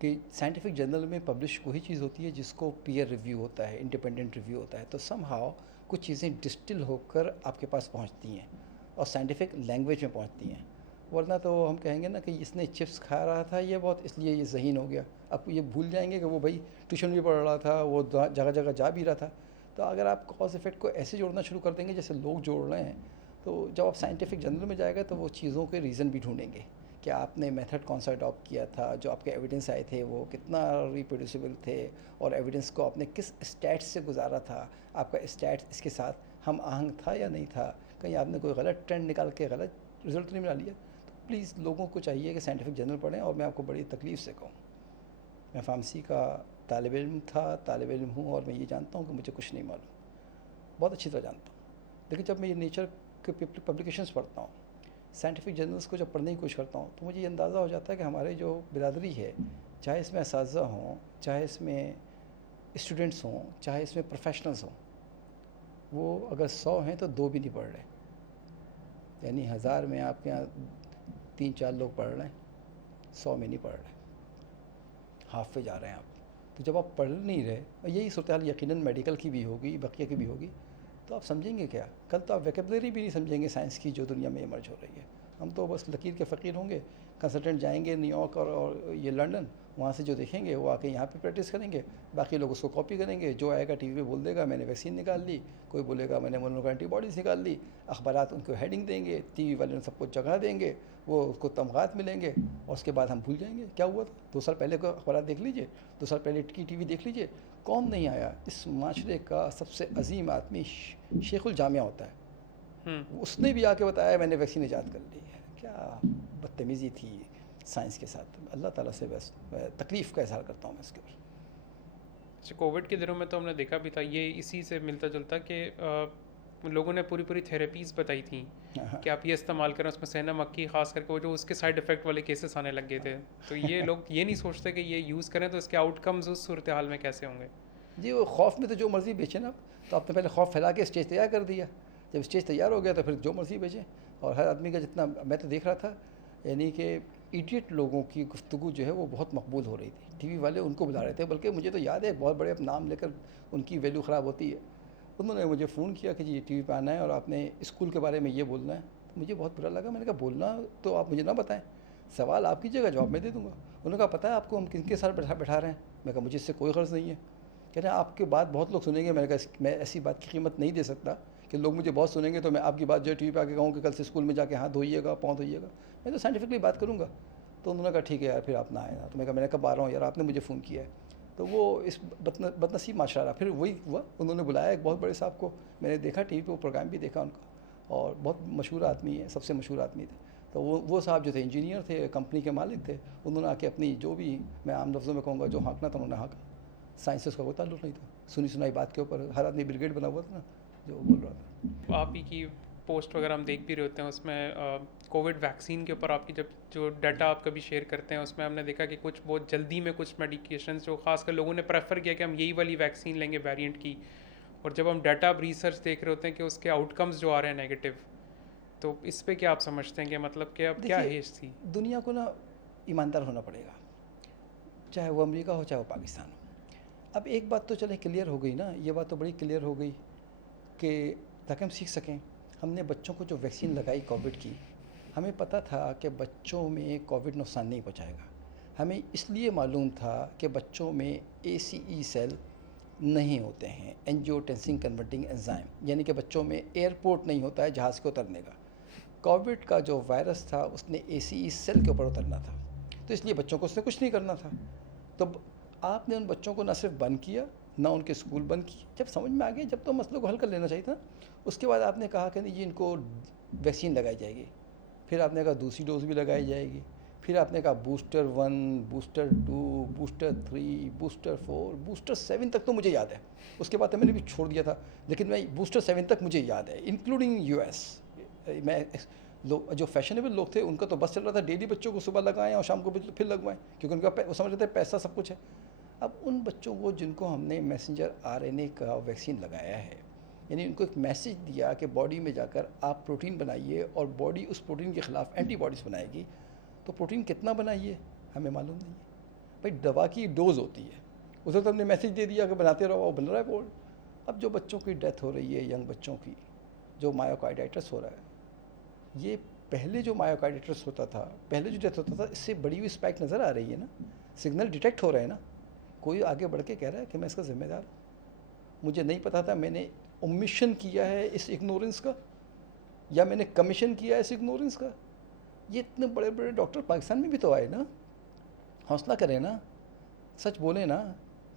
कि साइंटिफिक जर्नल में पब्लिश वही चीज़ होती है जिसको पीयर रिव्यू होता है, इंडिपेंडेंट रिव्यू होता है। तो समहाउ कुछ चीज़ें डिस्टिल होकर आपके पास पहुँचती हैं और साइंटिफिक लैंग्वेज में पहुँचती हैं, वरना तो हम कहेंगे ना कि इसने चिप्स खा रहा था ये बहुत, इसलिए ये ज़हीन हो गया। अब ये भूल जाएंगे कि वो भाई ट्यूशन भी पढ़ रहा था, वो जगह जगह जा भी रहा था। तो अगर आप कॉज इफ़ेक्ट को ऐसे जोड़ना शुरू कर देंगे जैसे लोग जोड़ रहे हैं, तो जब आप साइंटिफिक जर्नल में जाएगा तो वो चीज़ों के रीज़न भी ढूंढेंगे कि आपने मेथड कौन सा अडॉप्ट किया था, जो आपके एविडेंस आए थे वो कितना रिप्रोड्यूसिबल थे, और एविडेंस को आपने किस स्टैट्स से गुजारा था, आपका स्टैट्स इसके साथ हम आहंग था या नहीं था, कहीं आपने कोई गलत ट्रेंड निकाल के गलत रिजल्ट नहीं बना लिया। तो प्लीज़ लोगों को चाहिए कि साइंटिफिक जर्नल पढ़ें। और मैं आपको बड़ी तकलीफ़ से कहूँ, मैं फार्मेसी का तालिब इल्म था, तालिब इल्म हूँ, और मैं ये जानता हूँ कि मुझे कुछ नहीं मालूम, बहुत अच्छी तरह जानता हूँ। लेकिन जब मैं ये नेचर के पब्लिकेशंस पढ़ता हूँ, साइंटिफिक जर्नल्स को जब पढ़ने की कोशिश करता हूँ, तो मुझे ये अंदाज़ा हो जाता है कि हमारे जो बिरादरी है, चाहे इसमें असातिज़ा हों, चाहे इसमें स्टूडेंट्स हों, चाहे इसमें प्रोफेशनल्स हों, वो अगर 100 हैं तो 2 भी नहीं पढ़ रहे। यानी 1000 में आपके यहाँ 3-4 लोग पढ़ रहे हैं, 100 में नहीं पढ़ रहे, हाफ पे जा रहे हैं आप। तो जब आप पढ़ नहीं रहे, और यही सूरत हाल यकीनन मेडिकल की भी होगी, बकिया की भी होगी, तो आप समझेंगे क्या? कल तो आप वोकैबुलरी भी नहीं समझेंगे साइंस की जो दुनिया में इमर्ज हो रही है। हम तो बस लकीर के फ़कीर होंगे, कंसल्टेंट जाएंगे न्यूयॉर्क और ये लंदन, वहाँ से जो देखेंगे वो आके यहाँ पे प्रैक्टिस करेंगे, बाकी लोग उसको कॉपी करेंगे। जो आएगा टीवी पे बोल देगा मैंने वैक्सीन निकाल ली, कोई बोलेगा मैंने मोनोक्लोनल एंटीबॉडीज़ निकाल ली, अखबारात उनको हेडिंग देंगे, टीवी वाले सबको जगह देंगे, वो उसको तमगात मिलेंगे, और उसके बाद हम भूल जाएंगे क्या हुआ था। 2 साल पहले का अखबार देख लीजिए, 2 साल पहले की टीवी देख लीजिए, कौन नहीं आया। इस माशरे का सबसे अजीम आदमी शेखुल जामिया होता है, उसने भी आके बताया मैंने वैक्सीन ईजाद कर ली है। क्या बदतमीज़ी थी साइंस के साथ। अल्लाह ताला से बस तकलीफ़ का इजहार करता हूँ मैं इसके ऊपर। अच्छा, कोविड के दिनों में तो हमने देखा भी था, ये इसी से मिलता जुलता कि लोगों ने पूरी थेरेपीज़ बताई थी कि आप ये इस्तेमाल करें, उसमें सहना मक्खी ख़ास करके वो जो उसके साइड इफ़ेक्ट वाले केसेस आने लग गए थे। तो ये लोग ये नहीं सोचते कि ये यूज़ करें तो इसके आउटकम्स उस सूरत हाल में कैसे होंगे। जी, वो खौफ में तो जो मर्ज़ी बेचें ना, तो आपने पहले खौफ फैला के स्टेज तैयार कर दिया। जब स्टेज तैयार हो गया तो फिर जो मर्ज़ी बेचें। और हर आदमी का जितना मैं तो देख रहा था, यानी कि इडियट लोगों की गुफ्तगू जो है वो बहुत मकबूल हो रही थी। टीवी वाले उनको बुला रहे थे, बल्कि मुझे तो याद है बहुत बड़े नाम लेकर उनकी वैल्यू ख़राब होती है। उन्होंने मुझे फ़ोन किया कि जी टीवी पे आना है और आपने स्कूल के बारे में ये बोलना है। तो मुझे बहुत बुरा लगा। मैंने कहा बोलना तो आप मुझे ना बताएं, सवाल आप कीजिएगा, जवाब मैं दे दूँगा। उन्होंने कहा पता है आपको हम किनके साथ बैठा रहे हैं? मैं कहा मुझे इससे कोई गर्ज़ नहीं है। कह रहे हैं आपकी बात बहुत लोग सुनेंगे। मैंने कहा मैं ऐसी बात की कीमत नहीं दे सकता कि लोग मुझे बहुत सुनेंगे तो मैं आपकी बात जो है टीवी पे आके कहूँ कि कल से स्कूल में जाके हाथ धोइएगा, पाँव धोइएगा। मैं तो साइंटिफिकली बात करूँगा। तो उन्होंने कहा ठीक है यार, फिर आप ना आए ना। तो मैंने कब आ रहा हूँ यार, आपने मुझे फ़ोन किया है। तो वो इस बदनसीब माशरा रहा। फिर वही हुआ, उन्होंने बुलाया एक बहुत बड़े साहब को। मैंने देखा टीवी पे, वो प्रोग्राम भी देखा उनका, और बहुत मशहूर आदमी है, सबसे मशहूर आदमी थे। तो वो साहब जो थे इंजीनियर थे, कंपनी के मालिक थे। उन्होंने आके अपनी जो भी, मैं आम लफ्ज़ों में कहूँगा, जो हाँकना था उन्होंने हाँका। साइंस से उसका कोई ताल्लुक़ नहीं था। सुनी सुनाई बात के ऊपर हर आदमी ब्रिगेड बना हुआ था ना, जो वो बोल रहा था। आप ही की पोस्ट वगैरह हम देख भी रहे होते हैं, उसमें कोविड वैक्सीन के ऊपर आपकी जब जो डाटा आप कभी शेयर करते हैं उसमें हमने देखा कि कुछ बहुत जल्दी में कुछ मेडिकेशन जो खासकर लोगों ने प्रेफर किया कि हम यही वाली वैक्सीन लेंगे वेरिएंट की, और जब हम डाटा रिसर्च देख रहे होते हैं कि उसके आउटकम्स जो आ रहे हैं नेगेटिव, तो इस पे क्या आप समझते हैं कि मतलब कि अब क्या देखिए, हेज थी? दुनिया को ना ईमानदार होना पड़ेगा, चाहे वो अमेरिका हो चाहे वो पाकिस्तान हो। अब एक बात तो चले क्लियर हो गई ना, ये बात तो बड़ी क्लियर हो गई कि ताकि हम सीख सकें, हमने बच्चों को जो वैक्सीन लगाई कोविड की, हमें पता था कि बच्चों में कोविड नुकसान नहीं पहुंचाएगा। हमें इसलिए मालूम था कि बच्चों में ACE सेल नहीं होते हैं, एंजियोटेंसिन कन्वर्टिंग एंजाइम, यानी कि बच्चों में एयरपोर्ट नहीं होता है जहाज़ के उतरने का। कोविड का जो वायरस था उसने ACE सेल के ऊपर उतरना था, तो इसलिए बच्चों को उसने कुछ नहीं करना था। तो आपने उन बच्चों को ना सिर्फ बंद किया, ना उनके स्कूल बंद किए। जब समझ में आ गया, जब तो मसले को हल कर लेना चाहिए था, उसके बाद आपने कहा कि नहीं जी इनको वैक्सीन लगाई जाएगी, फिर आपने कहा दूसरी डोज भी लगाई जाएगी, फिर आपने कहा booster 1, booster 2, booster 3, booster 4, booster 7 तक तो मुझे याद है, उसके बाद तो मैंने भी छोड़ दिया था, लेकिन मैं बूस्टर 7 तक मुझे याद है, इंक्लूडिंग US। मैं लोग जो फैशनेबल लोग थे उनका तो बस चल रहा था डेली बच्चों को सुबह लगाएं और शाम को फिर लगवाएं, क्योंकि उनका वो समझ रहे थे पैसा सब कुछ है। अब उन बच्चों को जिनको हमने मैसेंजर RNA का वैक्सीन लगाया है, यानी उनको एक मैसेज दिया कि बॉडी में जाकर आप प्रोटीन बनाइए और बॉडी उस प्रोटीन के ख़िलाफ़ एंटीबॉडीज़ बनाएगी, तो प्रोटीन कितना बनाइए हमें मालूम नहीं है। भाई दवा की डोज होती है, उसे तो हमने मैसेज दे दिया कि बनाते रहो, वो बन रहा है बोर्ड। अब जो बच्चों की डेथ हो रही है, यंग बच्चों की जो मायोकार्डाइटिस हो रहा है, ये पहले जो मायोकार्डाइटिस होता था, पहले जो डेथ होता था, इससे बड़ी हुई स्पाइक नज़र आ रही है ना, सिग्नल डिटेक्ट हो रहे हैं ना। कोई आगे बढ़ के कह रहा है कि मैं इसका ज़िम्मेदार हूँ, मुझे नहीं पता था, मैंने ओमिशन किया है इस इग्नोरेंस का, या मैंने कमीशन किया है इस इग्नोरेंस का। ये इतने बड़े बड़े डॉक्टर पाकिस्तान में भी तो आए ना, हौसला करें ना, सच बोले ना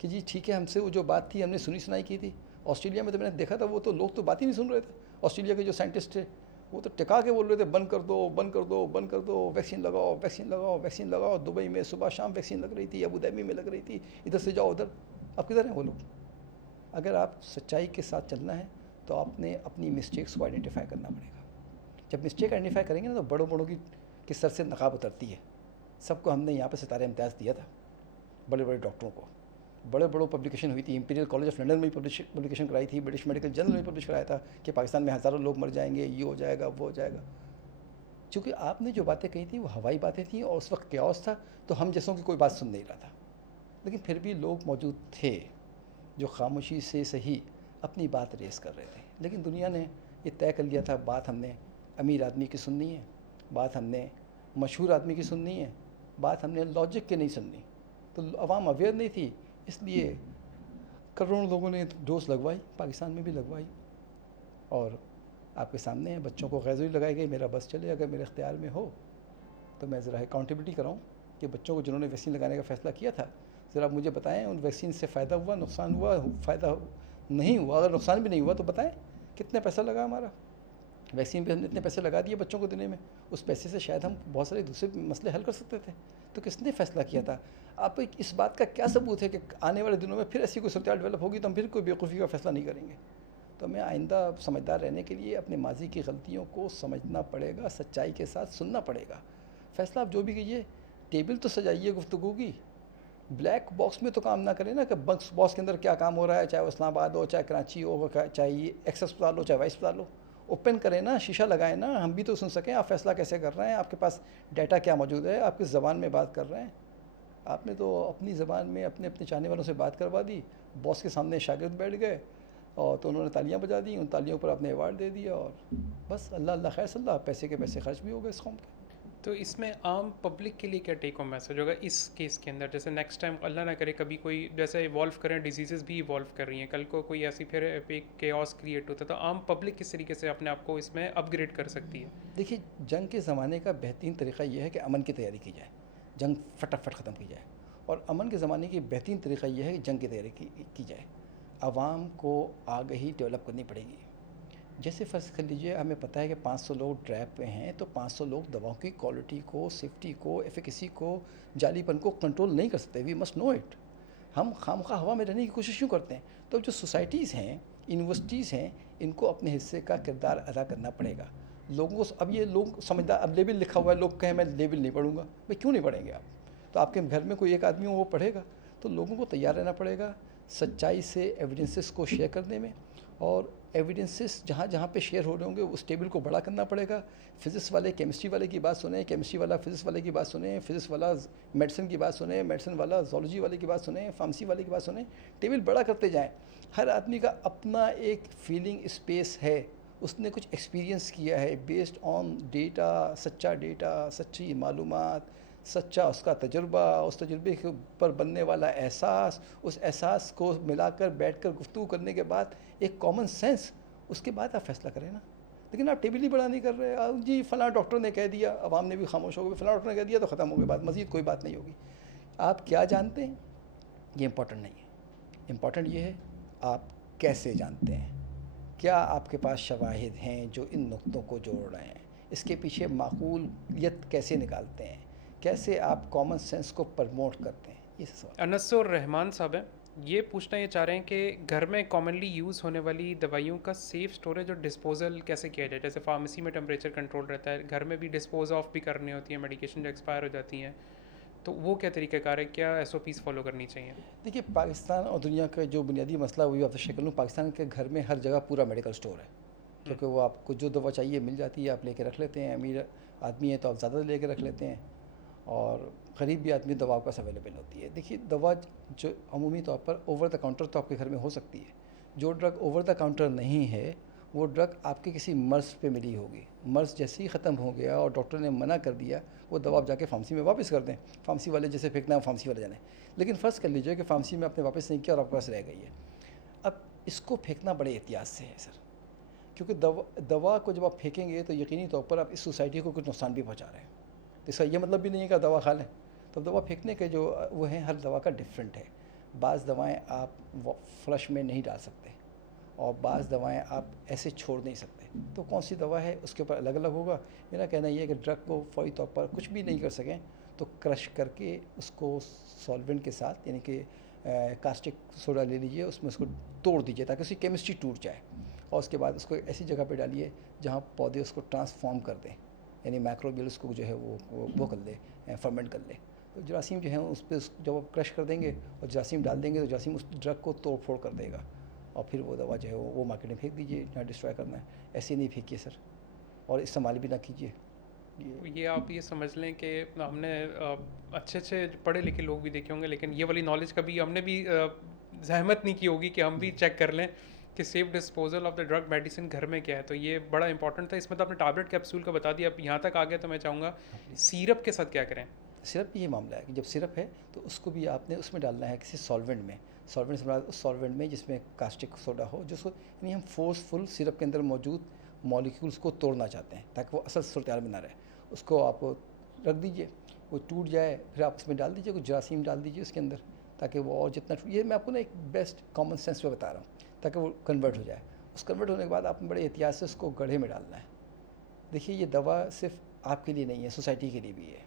कि जी ठीक है, हमसे वो जो बात थी हमने सुनी सुनाई की थी। ऑस्ट्रेलिया में तो मैंने देखा था, वो तो लोग तो बात ही नहीं सुन रहे थे। ऑस्ट्रेलिया के जो साइंटिस्ट थे वो तो टिका के बोल रहे थे बंद कर दो, बंद कर दो, बंद कर दो, वैक्सीन लगाओ, वैक्सीन लगाओ, वैक्सीन लगाओ। दुबई में सुबह शाम वैक्सीन लग रही थी, अबू धाबी में लग रही थी, इधर से जाओ उधर। अब किधर हैं वो लोग? अगर आप सच्चाई के साथ चलना है तो आपने अपनी मिस्टेक्स को आइडेंटिफाई करना पड़ेगा। जब मिस्टेक आइडेंटिफाई करेंगे ना तो बड़ों बड़ों की सर से नकाब उतरती है। सबको हमने यहाँ पे सितारे इम्तियाज़ दिया था, बड़े बड़े डॉक्टरों को। बड़े बड़ों पब्लिकेशन हुई थी, इंपीरियल कॉलेज ऑफ लंदन में पब्लिकेशन कराई थी, ब्रिटिश मेडिकल जर्नल में पब्लिश कराया था कि पाकिस्तान में हज़ारों लोग मर जाएंगे, ये हो जाएगा, वो हो जाएगा। चूँकि आपने जो बातें कही थी वो हवाई बातें थी और उस वक्त क्याओस था, तो हम जैसों की कोई बात सुन नहीं रहा था। लेकिन फिर भी लोग मौजूद थे जो खामोशी से सही अपनी बात रेस कर रहे थे। लेकिन दुनिया ने ये तय कर लिया था, बात हमने अमीर आदमी की सुननी है, बात हमने मशहूर आदमी की सुननी है, बात हमने लॉजिक की नहीं सुननी। तो अवाम अवेयर नहीं थी, इसलिए करोड़ों लोगों ने डोज लगवाई, पाकिस्तान में भी लगवाई। और आपके सामने है, बच्चों को गैज़ुई लगाई गई। मेरा बस चले, अगर मेरे इख्तियार में हो तो मैं ज़रा अकाउंटेबिलिटी कराऊँ कि बच्चों को जिन्होंने वैक्सीन लगाने का फ़ैसला किया था, ज़रा मुझे बताएं उन वैक्सीन से फ़ायदा हुआ, नुकसान हुआ, फ़ायदा नहीं हुआ, अगर नुकसान भी नहीं हुआ तो बताएं कितने पैसा लगा हमारा। वैक्सीन पे हमने इतने पैसे लगा दिए बच्चों को देने में, उस पैसे से शायद हम बहुत सारे दूसरे मसले हल कर सकते थे। तो किसने फ़ैसला किया था? आप इस बात का क्या सबूत है कि आने वाले दिनों में फिर ऐसी कोई सूरत डेवलप होगी तो हम फिर कोई बेवकूफ़ी का फ़ैसला नहीं करेंगे? तो हमें आइंदा समझदार रहने के लिए अपने माजी की गलतियों को समझना पड़ेगा, सच्चाई के साथ सुनना पड़ेगा। फ़ैसला आप जो भी कीजिए, टेबल तो सजाइए गुफ्तगू की, ब्लैक बॉक्स में तो काम ना करें ना कि बॉक्स के अंदर क्या काम हो रहा है, चाहे वो इस्लामाबाद हो, चाहे कराची हो, चाहे एक्स अस्पताल हो, चाहे वाई अस्पताल हो। ओपन करें ना, शीशा लगाएं ना, हम भी तो सुन सकें आप फ़ैसला कैसे कर रहे हैं, आपके पास डाटा क्या मौजूद है, आप किस ज़बान में बात कर रहे हैं। आपने तो अपनी ज़बान में अपने अपने चाहने वालों से बात करवा दी, बॉस के सामने शागिर्द बैठ गए और तो उन्होंने तालियां बजा दी, उन तालियों पर आपने अवार्ड दे दिया और बस अल्लाह अल्लाह खैर सल्ला, पैसे के पैसे खर्च भी हो गए इस कौम के। तो इसमें आम पब्लिक के लिए क्या टेक होम मैसेज होगा इस केस के अंदर? जैसे नेक्स्ट टाइम अल्लाह ना करे कभी कोई जैसे इवॉल्व करें, डिजीज़ भी इवॉल्व कर रही हैं, कल को कोई ऐसी फिर एक केओस क्रिएट होता है, तो आम पब्लिक किस तरीके से अपने आप को इसमें अपग्रेड कर सकती है? देखिए, जंग के ज़माने का बेहतरीन तरीका यह है कि अमन की तैयारी की जाए, जंग फटाफट ख़त्म की जाए। और अमन के ज़माने की बेहतरीन तरीका यह है कि जंग की तैयारी की जाए। आवाम को आगाही डेवलप करनी पड़ेगी। जैसे फ़र्ज़ कर लीजिए, हमें पता है कि 500 लोग ट्रैप में हैं, तो 500 लोग दवाओं की क्वालिटी को, सेफ्टी को, एफिकेसी को, जालीपन को कंट्रोल नहीं कर सकते। We must know it. हम खामखा हवा में रहने की कोशिश क्यों करते हैं? तो जो सोसाइटीज़ हैं, यूनिवर्सिटीज़ हैं, इनको अपने हिस्से का किरदार अदा करना पड़ेगा। लोगों को अब ये लोग समझदार, अब लेवल लिखा हुआ है, लोग कहें मैं लेवल नहीं पढ़ूंगा, भाई क्यों नहीं पढ़ेंगे आप? तो आपके घर में कोई एक आदमी हो वो पढ़ेगा। तो लोगों को तैयार रहना पड़ेगा सच्चाई से एविडेंसेस को शेयर करने में, और एविडेंसेस जहाँ जहाँ पे शेयर हो रहे होंगे उस टेबल को बड़ा करना पड़ेगा। फिज़िक्स वाले केमिस्ट्री वाले की बात सुने, केमिस्ट्री वाला फिज़िक्स वाले की बात सुने, फिज़िक्स वाला मेडिसिन की बात सुने, मेडिसिन वाला जोलॉजी वाले की बात सुने, फार्मेसी वाले की बात सुने, टेबल बड़ा करते जाएं। हर आदमी का अपना एक फीलिंग स्पेस है, उसने कुछ एक्सपीरियंस किया है बेस्ड ऑन डेटा, सच्ची मालूमात, सच्चा उसका तजुर्बा, उस तजुर्बे के ऊपर बनने वाला एहसास, उस एहसास को मिलाकर बैठकर गुफ्तगू करने के बाद एक कॉमन सेंस, उसके बाद आप फैसला करें ना। लेकिन आप टेबल ही बड़ा नहीं कर रहे, जी फ़लाँ डॉक्टर ने कह दिया, अवाम ने भी खामोश हो गए, फ़लाँ डॉक्टर ने कह दिया तो ख़त्म हो गई बात, मज़ीद कोई बात नहीं होगी। आप क्या जानते हैं ये इम्पोर्टेंट नहीं है, इम्पोर्टेंट ये है आप कैसे जानते हैं, क्या आपके पास शवाहिद हैं जो इन नुक्तों को जोड़ रहे हैं, इसके पीछे माकूलियत कैसे निकालते हैं, कैसे आप कॉमन सेंस को प्रमोट करते हैं, ये सवाल। अनसुर रहमान साहब हैं, ये पूछना ये चाह रहे हैं कि घर में कॉमनली यूज़ होने वाली दवाइयों का सेफ़ स्टोरेज और डिस्पोजल कैसे किया जाए? जैसे फार्मेसी में टेम्परेचर कंट्रोल रहता है, घर में भी डिस्पोज ऑफ भी करनी होती है मेडिकेशन जो एक्सपायर हो जाती हैं, तो वो क्या तरीक़ाकार है, क्या SOPs फॉलो करनी चाहिए? देखिए, पाकिस्तान और दुनिया का जो बुनियादी मसला वही आपसे शेयर कर लूँ, पाकिस्तान के घर में हर जगह पूरा मेडिकल स्टोर है, क्योंकि वो आपको जो दवा चाहिए मिल जाती है, आप लेके रख लेते हैं। अमीर आदमी है तो आप ज़्यादा लेके रख लेते हैं, और गरीब भी आदमी दवा आपके पास अवेलेबल होती है। देखिए, दवा जो अमूमी तौर पर ओवर द काउंटर तो आपके घर में हो सकती है, जो ड्रग ओवर द काउंटर नहीं है वो ड्रग आपके किसी मर्ज़ पे मिली होगी, मर्ज़ जैसे ही ख़त्म हो गया और डॉक्टर ने मना कर दिया, वो दवा आप जाके फार्मेसी में वापस कर दें। फार्मेसी वाले जैसे फेंकना है फार्मेसी वाले जाने, लेकिन फ़र्ज़ कर लीजिए कि फार्मेसी में आपने वापस नहीं किया और आपके पास रह गई है। अब इसको फेंकना बड़े एहतियात से है सर, क्योंकि दवा को जब आप फेंकेंगे तो यकीनी तौर पर आप इस सोसाइटी को कुछ नुकसान भी पहुँचा रहे हैं। तो इसका ये मतलब भी नहीं है कि दवा खा लें, तो दवा फेंकने के जो वो हैं, हर दवा का डिफरेंट है। बाज़ दवाएँ आप फ्लश में नहीं डाल सकते और बाज़ दवाएं आप ऐसे छोड़ नहीं सकते, तो कौन सी दवा है उसके ऊपर अलग अलग होगा। मेरा कहना ये है कि ड्रग को फौरी तौर पर कुछ भी नहीं कर सकें तो क्रश करके उसको सॉल्वेंट के साथ, यानी कि कास्टिक सोडा ले लीजिए, उसमें उसको तोड़ दीजिए ताकि उसकी केमिस्ट्री टूट जाए, और उसके बाद उसको ऐसी जगह पे डालिए जहाँ पौधे उसको ट्रांसफॉर्म कर दें, यानी माइक्रोबियल उसको जो है वो कर ले, फर्मेंट कर ले। तो जरासीम जो है उस पर जब आप क्रश कर देंगे और जरासीम डाल देंगे तो जरासीम उस ड्रग को तोड़ फोड़ कर देगा, और फिर वो दवा जो है वो मार्केट में फेंक दीजिए जहाँ डिस्ट्रॉय करना है। ऐसे नहीं फेंकिए सर, और इस्तेमाल भी ना कीजिए। ये आप ये समझ लें कि हमने अच्छे पढ़े लिखे लोग भी देखे होंगे, लेकिन ये वाली नॉलेज कभी हमने भी जहमत नहीं की होगी कि हम भी चेक कर लें कि safe disposal of the drug medicine घर में क्या है। तो ये बड़ा इंपॉर्टेंट था। इसमें तो आपने टैबलेट कैप्सूल का बता दिया, अब यहाँ तक आ गया तो मैं चाहूँगा सिरप के साथ क्या करें। सिरप भी ये मामला है कि जब सिरप है तो उसको भी आपने उसमें डालना है किसी सॉल्वेंट में, सॉल्वेंट से उस सॉल्वेंट में जिसमें कास्टिक सोडा हो, जिसको यानी हम फोर्सफुल सिरप के अंदर मौजूद मॉलिक्यूल्स को तोड़ना चाहते हैं ताकि वो असल सूरत हाल में ना रहे। उसको आप रख दीजिए, वो टूट जाए, फिर आप उसमें डाल दीजिए, कुछ जरासीम डाल दीजिए उसके अंदर ताकि वो और जितना ये मैं आपको ना एक बेस्ट कॉमन सेंस में बता रहा हूँ, ताकि वो कन्वर्ट हो जाए। उस कन्वर्ट होने के बाद आपने बड़े एहतियात से उसको गड्ढे में डालना है। देखिए, ये दवा सिर्फ आपके लिए नहीं है, सोसाइटी के लिए भी है।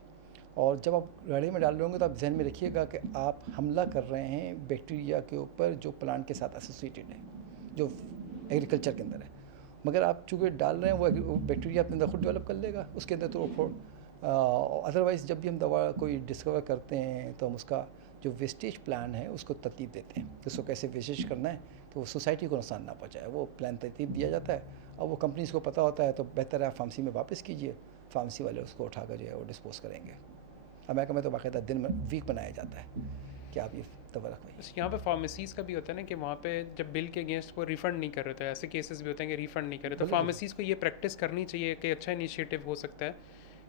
और जब आप गड्ढे में डाल रहे होंगे तो आप जहन में रखिएगा कि आप हमला कर रहे हैं बैक्टीरिया के ऊपर जो प्लांट के साथ एसोसिएटेड है, जो एग्रीकल्चर के अंदर है। मगर आप चूँकि डाल रहे हैं वो बैक्टीरिया अपने अंदर खुद डेवलप कर लेगा, उसके अंदर तोड़ फोड़। अदरवाइज़ जब भी हम दवा कोई डिस्कवर करते हैं तो हम उसका जो वेस्टेज प्लान है उसको तरतीब देते हैं कि उसको कैसे वेस्टेज करना है कि वो सोसाइटी को नुकसान ना पहुँचाए। वो प्लान तरतीब दिया जाता है और वो कंपनीज़ को पता होता है, तो बेहतर है आप फार्मेसी में वापस कीजिए, फार्मेसी वाले उसको उठाकर जो है वो डिस्पोज करेंगे। अमेरिका में तो बाकायदा दिन में वीक बनाया जाता है कि आप ये दवा रखवाइए। यहाँ पे फार्मेसीज़ का भी होता है ना कि वहाँ पे जब बिल के अगेंस्ट वो रिफ़ंड नहीं कर रहे, तो ऐसे केसेस भी होते हैं कि रिफ़ंड नहीं कर रहे, तो फार्मेसीज़ को ये प्रैक्टिस करनी चाहिए कि अच्छा इनिशिएटिव हो सकता है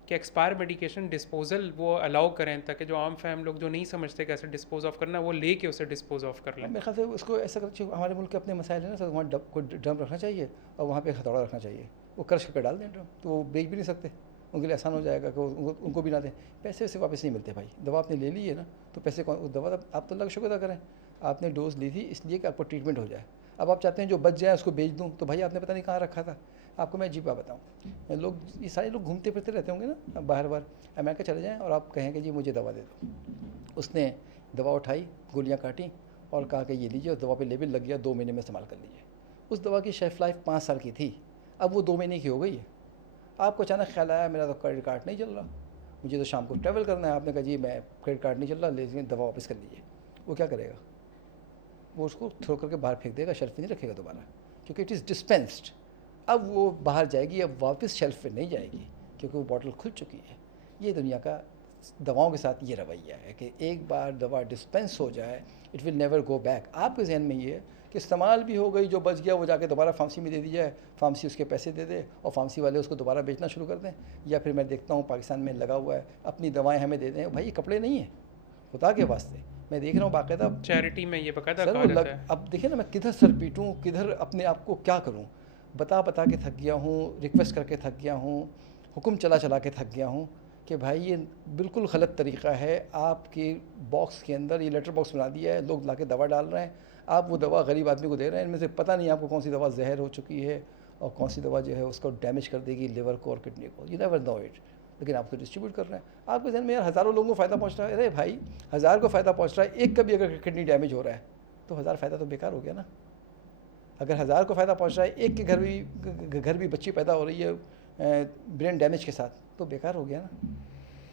कि एक्सपायर मेडिकेशन डिस्पोजल वो अलाउ करें, ताकि जो आम फैम लोग जो नहीं समझते कैसे डिस्पोज ऑफ करना, वो लेके उसे डिस्पोज ऑफ कर लें। मेरे ख्याल से उसको ऐसा कर, हमारे मुल्क के अपने मसाइल है ना सर, वहाँ कोई ड्रम रखना चाहिए और वहाँ पे हथौड़ा रखना चाहिए, वो क्रश करके डाल दें ड्रम, तो वो बेच भी नहीं सकते, उनके लिए आसान हो जाएगा कि उनको भी ना दें। पैसे वैसे वापस नहीं मिलते भाई, दवा आपने ले ली है ना, तो पैसे कौन, दवा आप तो अल्लाह का शुक्र अदा करें, आपने डोज ली थी इसलिए कि आपको ट्रीटमेंट हो जाए। अब आप चाहते हैं जो बच जाए उसको बेच दूँ, तो भाई आपने पता नहीं कहाँ रखा था। आपको मैं अजीब बात बताऊँ, लोग ये सारे लोग घूमते फिरते रहते होंगे ना, बाहर बाहर अमेरिका चले जाएँ और आप कहें कि जी मुझे दवा दे दो, उसने दवा उठाई, गोलियाँ काटी और कहा कि ये लीजिए, उस दवा पे लेबल लग गया, 2 महीने में इस्तेमाल कर लीजिए। उस दवा की शेल्फ लाइफ 5 साल की थी, अब वो 2 महीने की हो गई है। आपको अचानक ख्याल आया मेरा तो क्रेडिट कार्ड नहीं चल रहा, मुझे तो शाम को ट्रैवल करना है, आपने कहा जी मैं क्रेडिट कार्ड नहीं चल रहा, लेकिन दवा वापस कर लीजिए। वो क्या करेगा? वो उसको थ्रो करके बाहर फेंक देगा, शेल्फ पे नहीं रखेगा दोबारा, क्योंकि इट इज़ डिस्पेंस्ड। अब वो बाहर जाएगी, अब वापस शेल्फ पे नहीं जाएगी, क्योंकि वो बॉटल खुल चुकी है। ये दुनिया का दवाओं के साथ ये रवैया है कि एक बार दवा डिस्पेंस हो जाए, it will never go back. आपके जहन में ये है कि इस्तेमाल भी हो गई, जो बच गया वो जाके दोबारा फार्मेसी में दे दी जाए, फार्मेसी उसके पैसे दे दे और फार्मेसी वाले उसको दोबारा बेचना शुरू कर दें। या फिर मैं देखता हूँ पाकिस्तान में लगा हुआ है, अपनी दवाएं हमें दे दें। भाई ये कपड़े नहीं हैं, खुदा के वास्ते, मैं देख रहा हूँ बाकायदा चैरिटी में ये बकायदा सर कहा वो जाता है। अब देखिए ना, मैं किधर सर पीटूँ, किधर अपने आप को क्या करूँ, बता बता के थक गया हूँ, रिक्वेस्ट करके थक गया हूँ, हुक्म चला चला के थक गया हूँ कि भाई ये बिल्कुल गलत तरीक़ा है। आपके बॉक्स के अंदर ये लेटर बॉक्स बना दिया है, लोग लाके दवा डाल रहे हैं, आप वो दवा गरीब आदमी को दे रहे हैं, इनमें से पता नहीं आपको कौन सी दवा जहर हो चुकी है और कौन सी दवा जो है उसको डैमेज कर देगी लिवर को और किडनी को, यू नेवर नो इट, लेकिन आपको डिस्ट्रीब्यूट कर रहे हैं। आपके जहन में यार हज़ारों लोगों को फ़ायदा पहुँच रहा है, अरे भाई 1000 को फ़ायदा पहुँच रहा है, एक का भी अगर किडनी डैमेज हो रहा है तो 1000 फ़ायदा तो बेकार हो गया ना। अगर 1000 को फ़ायदा पहुँच रहा है, एक के घर भी बच्ची पैदा हो रही है ब्रेन डैमेज के साथ, तो बेकार हो गया ना।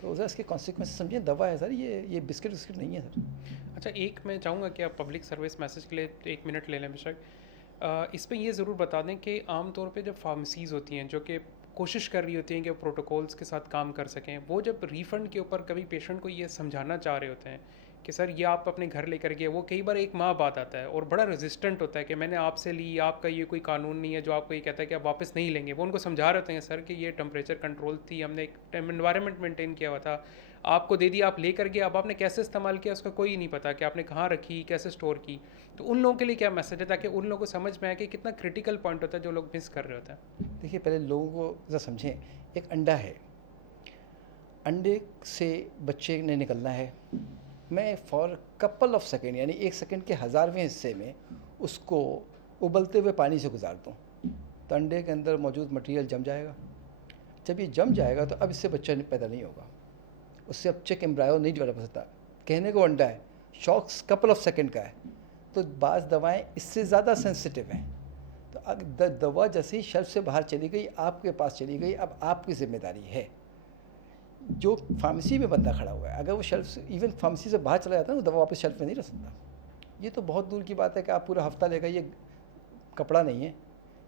तो सर इसके कॉन्सिक्वेंस समझिए, दवा है सर, ये बिस्किट विस्किट नहीं है सर। अच्छा, एक मैं चाहूँगा कि आप पब्लिक सर्विस मैसेज के लिए 1 मिनट ले लें बेशक। इस पे ये ज़रूर बता दें कि आम तौर पे जब फार्मेसीज़ होती हैं जो कि कोशिश कर रही होती हैं कि प्रोटोकॉल्स के साथ काम कर सकें, वो जब रिफ़ंड के ऊपर कभी पेशेंट को ये समझाना चाह रहे होते हैं कि सर ये आप अपने घर लेकर गए, वो कई बार 1 माह बाद आता है और बड़ा रेजिस्टेंट होता है कि मैंने आपसे ली, आपका ये कोई कानून नहीं है जो आपको ये कहता है कि आप वापस नहीं लेंगे। वो उनको समझा रहे होते हैं सर कि ये टेम्परेचर कंट्रोल थी, हमने एक एनवायरनमेंट मेंटेन किया हुआ था, आपको दे दिया, आप लेकर गए, अब आपने कैसे इस्तेमाल किया उसका कोई नहीं पता कि आपने कहाँ रखी, कैसे स्टोर की। तो उन लोगों के लिए क्या मैसेज है ताकि उन लोगों को समझ में आए कि कितना क्रिटिकल पॉइंट होता है जो लोग मिस कर रहे होते हैं। देखिए पहले लोगों को ज़रा समझें, एक अंडा है, अंडे से बच्चे ने निकलना है, मैं फॉर कपल ऑफ सेकेंड यानी 1 सेकेंड के 1000वें हिस्से में उसको उबलते हुए पानी से गुजार दूँ तो अंडे के अंदर मौजूद मटेरियल जम जाएगा। जब ये जम जाएगा तो अब इससे बच्चा पैदा नहीं होगा, उससे अब चेक एम्ब्रायो नहीं डेवलप हो सकता। कहने को अंडा है, शॉक्स कपल ऑफ सेकेंड का है। तो बाज़ दवाएं इससे ज़्यादा सेंसिटिव हैं। तो अगर दवा जैसे ही शेल्फ से बाहर चली गई, आपके पास चली गई, अब आपकी ज़िम्मेदारी है। जो फार्मेसी में बंदा खड़ा हुआ है, अगर वो शेल्फ से, इवन फार्मेसी से बाहर चला जाता है ना, दवा वापस शेल्फ में नहीं रख सकता। ये तो बहुत दूर की बात है कि आप पूरा हफ्ता लेगा, ये कपड़ा नहीं है,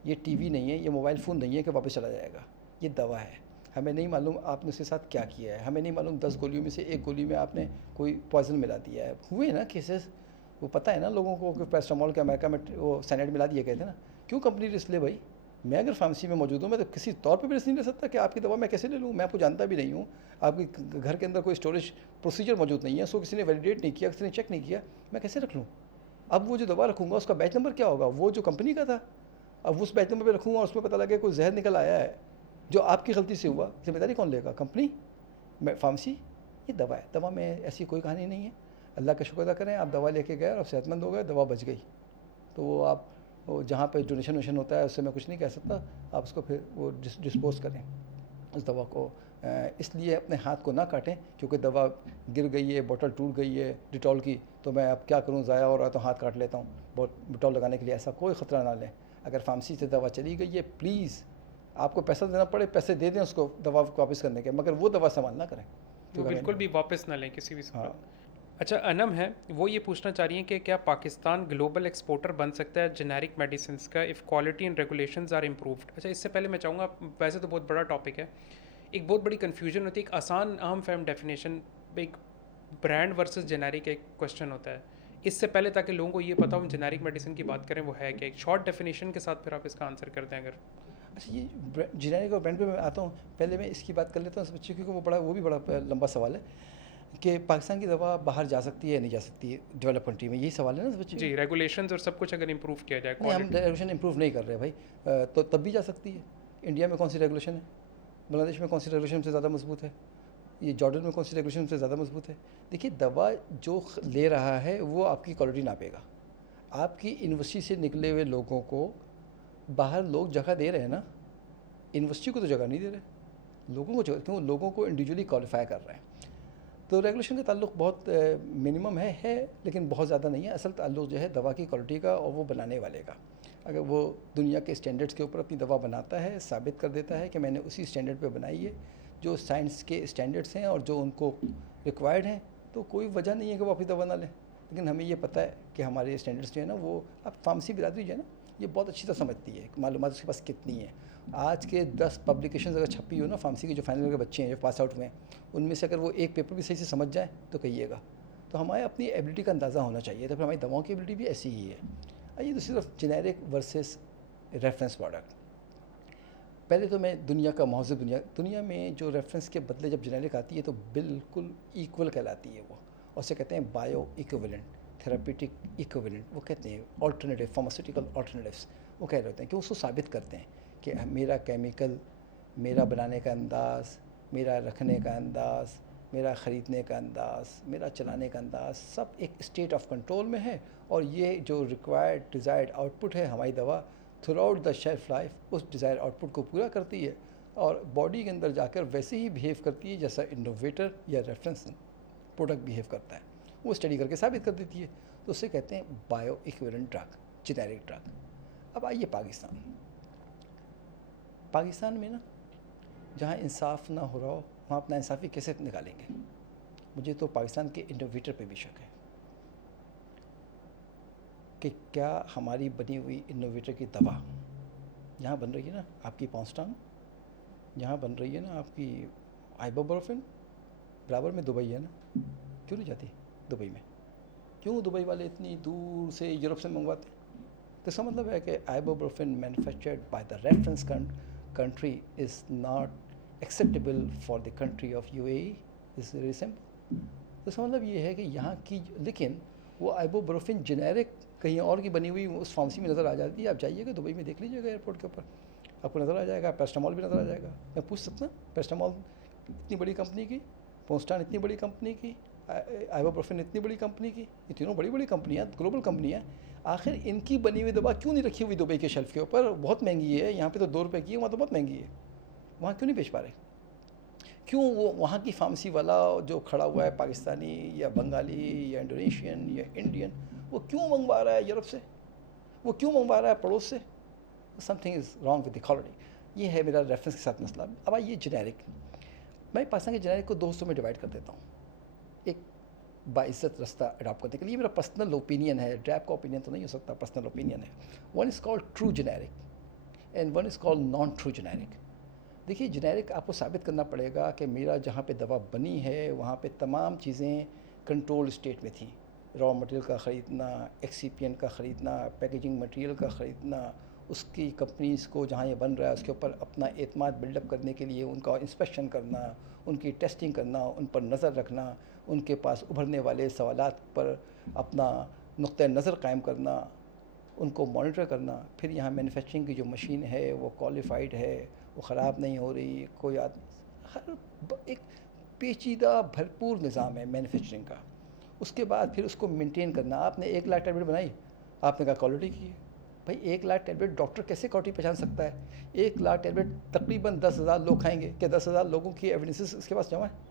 ये टीवी नहीं है, ये मोबाइल फ़ोन नहीं है कि वापस चला जाएगा। ये दवा है, हमें नहीं मालूम आपने उसके साथ क्या किया है, हमें नहीं मालूम 10 गोलियों में से 1 गोली में आपने कोई पॉइजन मिला दिया है। हुए ना केसेस, वो पता है ना लोगों को कि पैरास्टामोल के अमेरिका में वो साइनाइड मिला दिया कहते हैं ना। क्यों कंपनी रिस्क ले भाई? मैं अगर फार्मेसी में मौजूद हूँ, मैं तो किसी तौर पे भी रिस्क नहीं ले सकता कि आपकी दवा मैं कैसे ले लूँ। मैं आपको जानता भी नहीं हूँ, आपके घर के अंदर कोई स्टोरेज प्रोसीजर मौजूद नहीं है, उसको किसी ने वैलिडेट नहीं किया, किसी ने चेक नहीं किया, मैं कैसे रख लूँ? अब वो जो दवा रखूँगा उसका बैच नंबर क्या होगा? वो जो कंपनी का था, अब उस बैच नंबर पर रखूँगा और उसमें पता लगे कोई जहर निकल आया है जो आपकी गलती से हुआ, जिम्मेदारी कौन लेगा? कंपनी? मैं फार्मेसी? ये दवा है, दवा में ऐसी कोई कहानी नहीं है। अल्लाह का शुक्र अदा करें, आप दवा लेके गए और सेहतमंद हो गए, दवा बच गई। तो वो आप वो जहाँ पे डोनेशन वोनेशन होता है उससे मैं कुछ नहीं कह सकता, आप उसको फिर वो डिस्पोज करें उस दवा को। इसलिए अपने हाथ को ना काटें क्योंकि दवा गिर गई है, बोतल टूट गई है डिटॉल की, तो मैं अब क्या करूँ, ज़ाया हो रहा है तो हाथ काट लेता हूँ डिटॉल लगाने के लिए। ऐसा कोई ख़तरा ना लें। अगर फार्मेसी से दवा चली गई है, प्लीज़ आपको पैसा देना पड़े, पैसे दे दें उसको दवा को वापस करने के, मगर वो दवा इस्तेमाल ना करें। तो बिल्कुल भी वापस ना लें किसी भी सूरत। हाँ। अच्छा, अनम है, वो ये पूछना चाह रही हैं कि क्या पाकिस्तान ग्लोबल एक्सपोर्टर बन सकता है जेनेरिक मेडिसिन का if quality and regulations are improved? अच्छा, इससे पहले मैं चाहूँगा, वैसे तो बहुत बड़ा टॉपिक है, एक बहुत बड़ी कन्फ्यूजन होती है, एक आसान आम फहम डेफिनेशन, एक ब्रांड वर्सेस जेनेरिक एक क्वेश्चन होता है। इससे पहले ताकि लोगों को ये पता हो हम जेनेरिक मेडिसिन की बात करें वो है क्या, एक शॉर्ट डेफिनेशन के साथ फिर आप इसका आंसर कर दें अगर। अच्छा, ये जेनेरिक और ब्रांड पे मैं आता हूँ, पहले मैं इसकी बात कर लेता हूँ इस बच्चे, क्योंकि वो भी बड़ा लंबा सवाल है कि पाकिस्तान की दवा बाहर जा सकती है या नहीं जा सकती है डेवलप कंट्री में, यही सवाल है ना इस बच्चे? जी, रेगुलेशंस और सब कुछ अगर इम्प्रूव किया जाए। नहीं, हम रेगुलेशन इम्प्रूव नहीं कर रहे भाई, तो तब भी जा सकती है। इंडिया में कौन सी रेगुलेशन है? बांग्लादेश में कौन सी रेगुलेशन से ज़्यादा मजबूत है? ये जॉर्डन में कौन सी रेगुलेशन से ज़्यादा मजबूत है? देखिए, दवा जो ले रहा है वो आपकी क्वालिटी नापेगा। आपकी यूनिवर्सिटी से निकले हुए लोगों को बाहर लोग जगह दे रहे हैं ना, यूनिवर्सिटी को तो जगह नहीं दे रहे, लोगों को जगह, क्यों? लोगों को इंडिविजुअली क्वालिफाई कर रहे हैं। तो रेगुलेशन का ताल्लुक बहुत मिनिमम है लेकिन बहुत ज़्यादा नहीं है। असल ताल्लुक जो है दवा की क्वालिटी का और वो बनाने वाले का। अगर वो दुनिया के स्टैंडर्ड्स के ऊपर अपनी दवा बनाता है, साबित कर देता है कि मैंने उसी स्टैंडर्ड पे बनाई है जो साइंस के स्टैंडर्ड्स हैं और जो उनको रिक्वायर्ड हैं, तो कोई वजह नहीं है कि वो अपनी दवा ना लें। लेकिन हमें ये पता है कि हमारे स्टैंडर्ड्स जो है ना, वो अब फार्मेसी बिरादरी जो है ना, ये बहुत अच्छी तरह समझती है मालूमात उसके पास कितनी है। आज के 10 पब्लिकेशंस अगर छपी हो ना फार्मेसी के जो फाइनल के बच्चे हैं जो पास आउट हुए हैं, उनमें से अगर वो एक पेपर भी सही से समझ जाए तो कहिएगा। तो हमारे अपनी एबिलिटी का अंदाज़ा होना चाहिए, तो फिर हमारी दवाओं की एबिलिटी भी ऐसी ही है। आइए दूसरी तरफ जेनेरिक वर्सेस रेफरेंस प्रोडक्ट। पहले तो मैं दुनिया का महज़ब दुनिया में जो रेफरेंस के बदले जब जेनेरिक आती है तो बिल्कुल इक्वल कहलाती है वो, और उसे कहते हैं बायो इक्विवेलेंट, थेरापीटिक इक्विवेलेंट। वो कहते हैं ऑल्टरनेटिव, फार्मास्यूटिकल ऑल्टरनेटिव्स। वो कह रहे होते हैं कि उसको साबित करते हैं कि मेरा केमिकल, मेरा बनाने का अंदाज़, मेरा रखने का अंदाज़, मेरा ख़रीदने का अंदाज़, मेरा चलाने का अंदाज़ सब एक स्टेट ऑफ कंट्रोल में है, और ये जो रिक्वायर्ड डिज़ायर्ड आउटपुट है हमारी दवा through out the shelf life उस डिज़ायर आउटपुट को पूरा करती है और बॉडी के अंदर जाकर वैसे ही बिहेव करती है जैसा इनोवेटर या रेफरेंस प्रोडक्ट बिहेव करता है। वो स्टडी करके साबित कर देती है। तो उसे कहते हैं bio equivalent drug, generic drug. अब आइए पाकिस्तान में ना, जहाँ इंसाफ ना हो रहा हो वहाँ अपना इंसाफ़ी कैसे निकालेंगे? मुझे तो पाकिस्तान के इनोवेटर पे भी शक है कि क्या हमारी बनी हुई इनोवेटर की दवा यहाँ बन रही है ना, आपकी पॉन्स्टान, यहाँ बन रही है ना आपकी आइबोप्रोफेन, बराबर में दुबई है ना, क्यों नहीं जाती दुबई में? क्यों दुबई वाले इतनी दूर से यूरोप से मंगवाते? तो इसका मतलब है कि ibuprofen manufactured by the reference country is not acceptable for the country of UAE is very simple। तो इसका मतलब ये है कि यहाँ की, लेकिन वो आइबोप्रोफेन जेनेरिक कहीं और की बनी हुई उस फार्मेसी में नज़र आ जाती है। आप जाइएगा दुबई में, देख लीजिएगा एयरपोर्ट के ऊपर आपको नज़र आ जाएगा। पैरास्टामॉल भी नज़र आ जाएगा। मैं पूछ सकता हूँ, पैरास्टामॉल इतनी बड़ी कंपनी की, पोस्टान इतनी बड़ी कंपनी की, आइबोप्रोफेन इतनी बड़ी कंपनी की, ये तीनों बड़ी बड़ी कंपनियाँ, ग्लोबल कंपनियाँ, आखिर इनकी बनी हुई दवा क्यों नहीं रखी हुई दुबई के शेल्फ के ऊपर? बहुत महंगी है, यहाँ पे तो 2 रुपये की है, वहाँ तो बहुत महंगी है। वहाँ क्यों नहीं बेच पा रहे? क्यों वो वहाँ की फार्मेसी वाला जो खड़ा हुआ है पाकिस्तानी या बंगाली या इंडोनेशियन या इंडियन, वो क्यों मंगवा रहा है यूरोप से? वो क्यों मंगवा रहा है पड़ोस से? Something is wrong with the quality. ये है मेरा रेफरेंस के साथ मसला। अब आइए जेनेरिक। मैं पाकिस्तान के जेनेरिक को 2 हिस्सों में डिवाइड कर देता हूँ। एक बाइज्जत रास्ता अडॉप्ट करने के लिए, मेरा पर्सनल ओपिनियन है, ड्रैप का ओपिनियन तो नहीं हो सकता, पर्सनल ओपिनियन है। One is called true generic and one is called non true generic. देखिए, जेनेरिक आपको साबित करना पड़ेगा कि मेरा जहाँ पे दवा बनी है वहाँ पे तमाम चीज़ें कंट्रोल स्टेट में थी। रॉ मटेरियल का ख़रीदना, एक्सीपिएंट का ख़रीदना, पैकेजिंग मटेरियल का ख़रीदना, उसकी कंपनीज़ को जहाँ ये बन रहा है उसके ऊपर अपना एतमाद बिल्डअप करने के लिए उनका इंस्पेक्शन करना, उनकी टेस्टिंग करना, उन पर नज़र रखना, उनके पास उभरने वाले सवालात पर अपना नुक्ता नज़र कायम करना, उनको मॉनिटर करना। फिर यहाँ मैन्युफैक्चरिंग की जो मशीन है वो क्वालिफाइड है, वो ख़राब नहीं हो रही, कोई हर एक पेचीदा भरपूर निज़ाम है मैन्युफैक्चरिंग का। उसके बाद फिर उसको मेंटेन करना। आपने 1 लाख टैबलेट बनाई, आपने कहा क्वालिटी की है। भाई 1 लाख टैबलेट डॉक्टर कैसे क्वालिटी पहचान सकता है? 1 लाख टैबलेट तकरीबन 10,000 लोग खाएंगे, क्या 10,000 लोगों की एविडेंसेस उसके पास जमा है?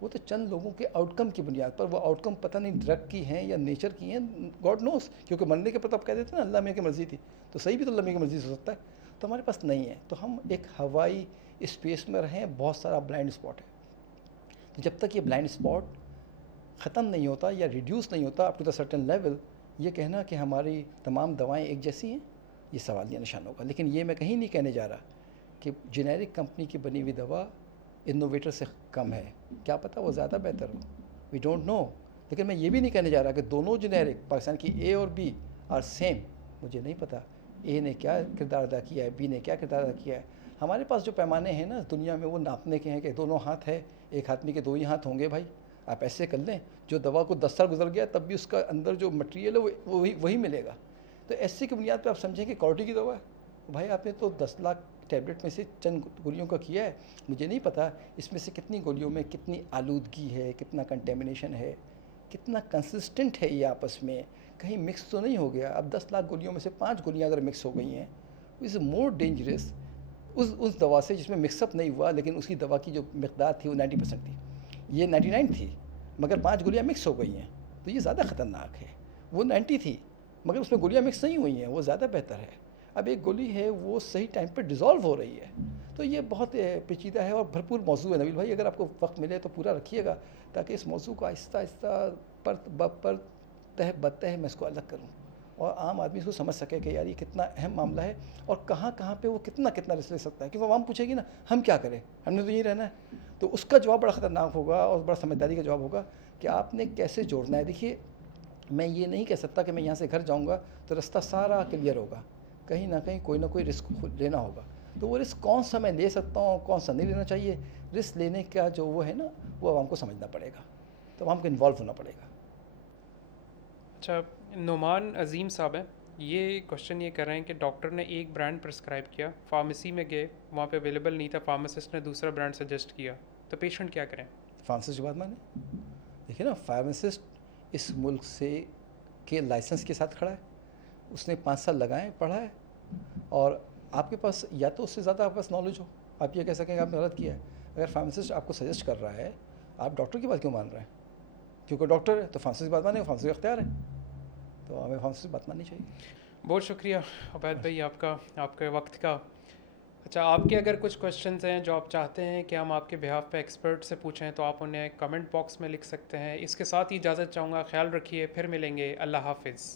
वो तो चंद लोगों के आउटकम की बुनियाद पर, वो आउटकम पता नहीं ड्रग की हैं या नेचर की हैं, गॉड नोस। क्योंकि मरने के पर आप कह देते हैं ना अल्लाह मियाँ की मर्ज़ी थी, तो सही भी तो अल्लाह मियाँ की मर्ज़ी से हो सकता है। तो हमारे पास नहीं है, तो हम एक हवाई स्पेस में रहें, बहुत सारा ब्लाइंड स्पॉट है। तो जब तक ये ब्लाइंड स्पॉट ख़त्म नहीं होता या रिड्यूस नहीं होता up to the certain level, ये कहना कि हमारी तमाम दवाएं एक जैसी हैं, ये सवालिया निशान होगा। लेकिन ये मैं कहीं नहीं कहने जा रहा कि जेनेरिक कंपनी की बनी हुई दवा इनोवेटर से कम है। क्या पता वो ज़्यादा बेहतर हो, वी डोंट नो। लेकिन मैं ये भी नहीं कहने जा रहा कि दोनों जेनेरिक पाकिस्तान की ए और बी आर सेम। मुझे नहीं पता ए ने क्या किरदार अदा किया है, बी ने क्या किरदार अदा किया है। हमारे पास जो पैमाने हैं ना दुनिया में, वो नापने के हैं कि 2 हाथ है, एक आदमी के 2 ही हाथ होंगे। भाई आप ऐसे कर लें, जो दवा को 10 साल गुजर गया तब भी उसका अंदर जो मटेरियल है वो वही मिलेगा। तो ऐसे की बुनियाद पर आप समझें कि क्वालिटी की दवा है। भाई आपने तो 10 लाख टैबलेट में से चंद गोलियों का किया है। मुझे नहीं पता इसमें से कितनी गोलियों में कितनी आलूदगी है, कितना कंटेमिनेशन है, कितना कंसिस्टेंट है ये आपस में, कहीं मिक्स तो नहीं हो गया। अब 10 लाख गोलियों में से 5 गोलियां अगर मिक्स हो गई हैं, इज़ मोर डेंजरस उस दवा से जिसमें मिक्सअप नहीं हुआ, लेकिन उसकी दवा की जो मकदार थी वो 90% थी। ये 99 थी मगर 5 गोलियाँ मिक्स हो गई हैं, तो ये ज़्यादा ख़तरनाक है। वो 90 थी मगर उसमें गोलियाँ मिक्स नहीं हुई हैं, वो ज़्यादा बेहतर है। अब एक गोली है वो सही टाइम पे डिज़ोल्व हो रही है। तो ये बहुत पेचीदा है और भरपूर मौजू है नबील भाई, अगर आपको वक्त मिले तो पूरा रखिएगा ताकि इस मौजू को आहिस्ता आहिस्ता परत ब परत, तह ब तह मैं इसको अलग करूँ और आम आदमी इसको समझ सके कि यार ये कितना अहम मामला है और कहाँ कहाँ पे वो कितना कितना रिस्क ले सकता है। क्योंकि वो आम पूछेगी ना हम क्या करें, हमने तो यहीं रहना है, तो उसका जवाब बड़ा ख़तरनाक होगा और बड़ा समझदारी का जवाब होगा कि आपने कैसे जोड़ना है। देखिए मैं ये नहीं कह सकता कि मैं यहाँ से घर जाऊँगा तो रास्ता सारा क्लियर होगा, कहीं ना कहीं कोई ना कोई रिस्क लेना होगा। तो वो रिस्क कौन सा मैं ले सकता हूँ, कौन सा नहीं लेना चाहिए, रिस्क लेने का जो वो है ना वो आवाम को समझना पड़ेगा, तो आवाम को इन्वॉल्व होना पड़ेगा। अच्छा, नुमान अजीम साहब हैं, ये क्वेश्चन ये कर रहे हैं कि डॉक्टर ने एक ब्रांड प्रिस्क्राइब किया, फार्मेसी में गए, वहाँ पे अवेलेबल नहीं था, फार्मासिस्ट ने दूसरा ब्रांड सजेस्ट किया, तो पेशेंट क्या करें? फार्मासिस्ट की बात माने, देखिए ना फार्मासिस्ट इस मुल्क से के लाइसेंस के साथ खड़ा है, उसने 5 साल लगाए पढ़ा है और आपके पास या तो उससे ज़्यादा आपके पास नॉलेज हो, आप ये कह सकें कि आपने गलत किया है। अगर फार्मासिस्ट आपको सजेस्ट कर रहा है, आप डॉक्टर की बात क्यों मान रहे हैं? क्योंकि डॉक्टर है तो फार्मेसी की बात माने, फार्मेसी का इख्तियार है, तो हमें फार्मेसी की बात माननी चाहिए। बहुत शुक्रिया उबैद भाई आपका, आपके वक्त का। अच्छा, आपके अगर कुछ क्वेश्चंस हैं जो आप चाहते हैं कि हम आपके बिहाफ पे एक्सपर्ट से पूछें तो आप उन्हें कमेंट बॉक्स में लिख सकते हैं। इसके साथ ही इजाज़त चाहूँगा, ख्याल रखिए, फिर मिलेंगे, अल्लाह हाफिज़।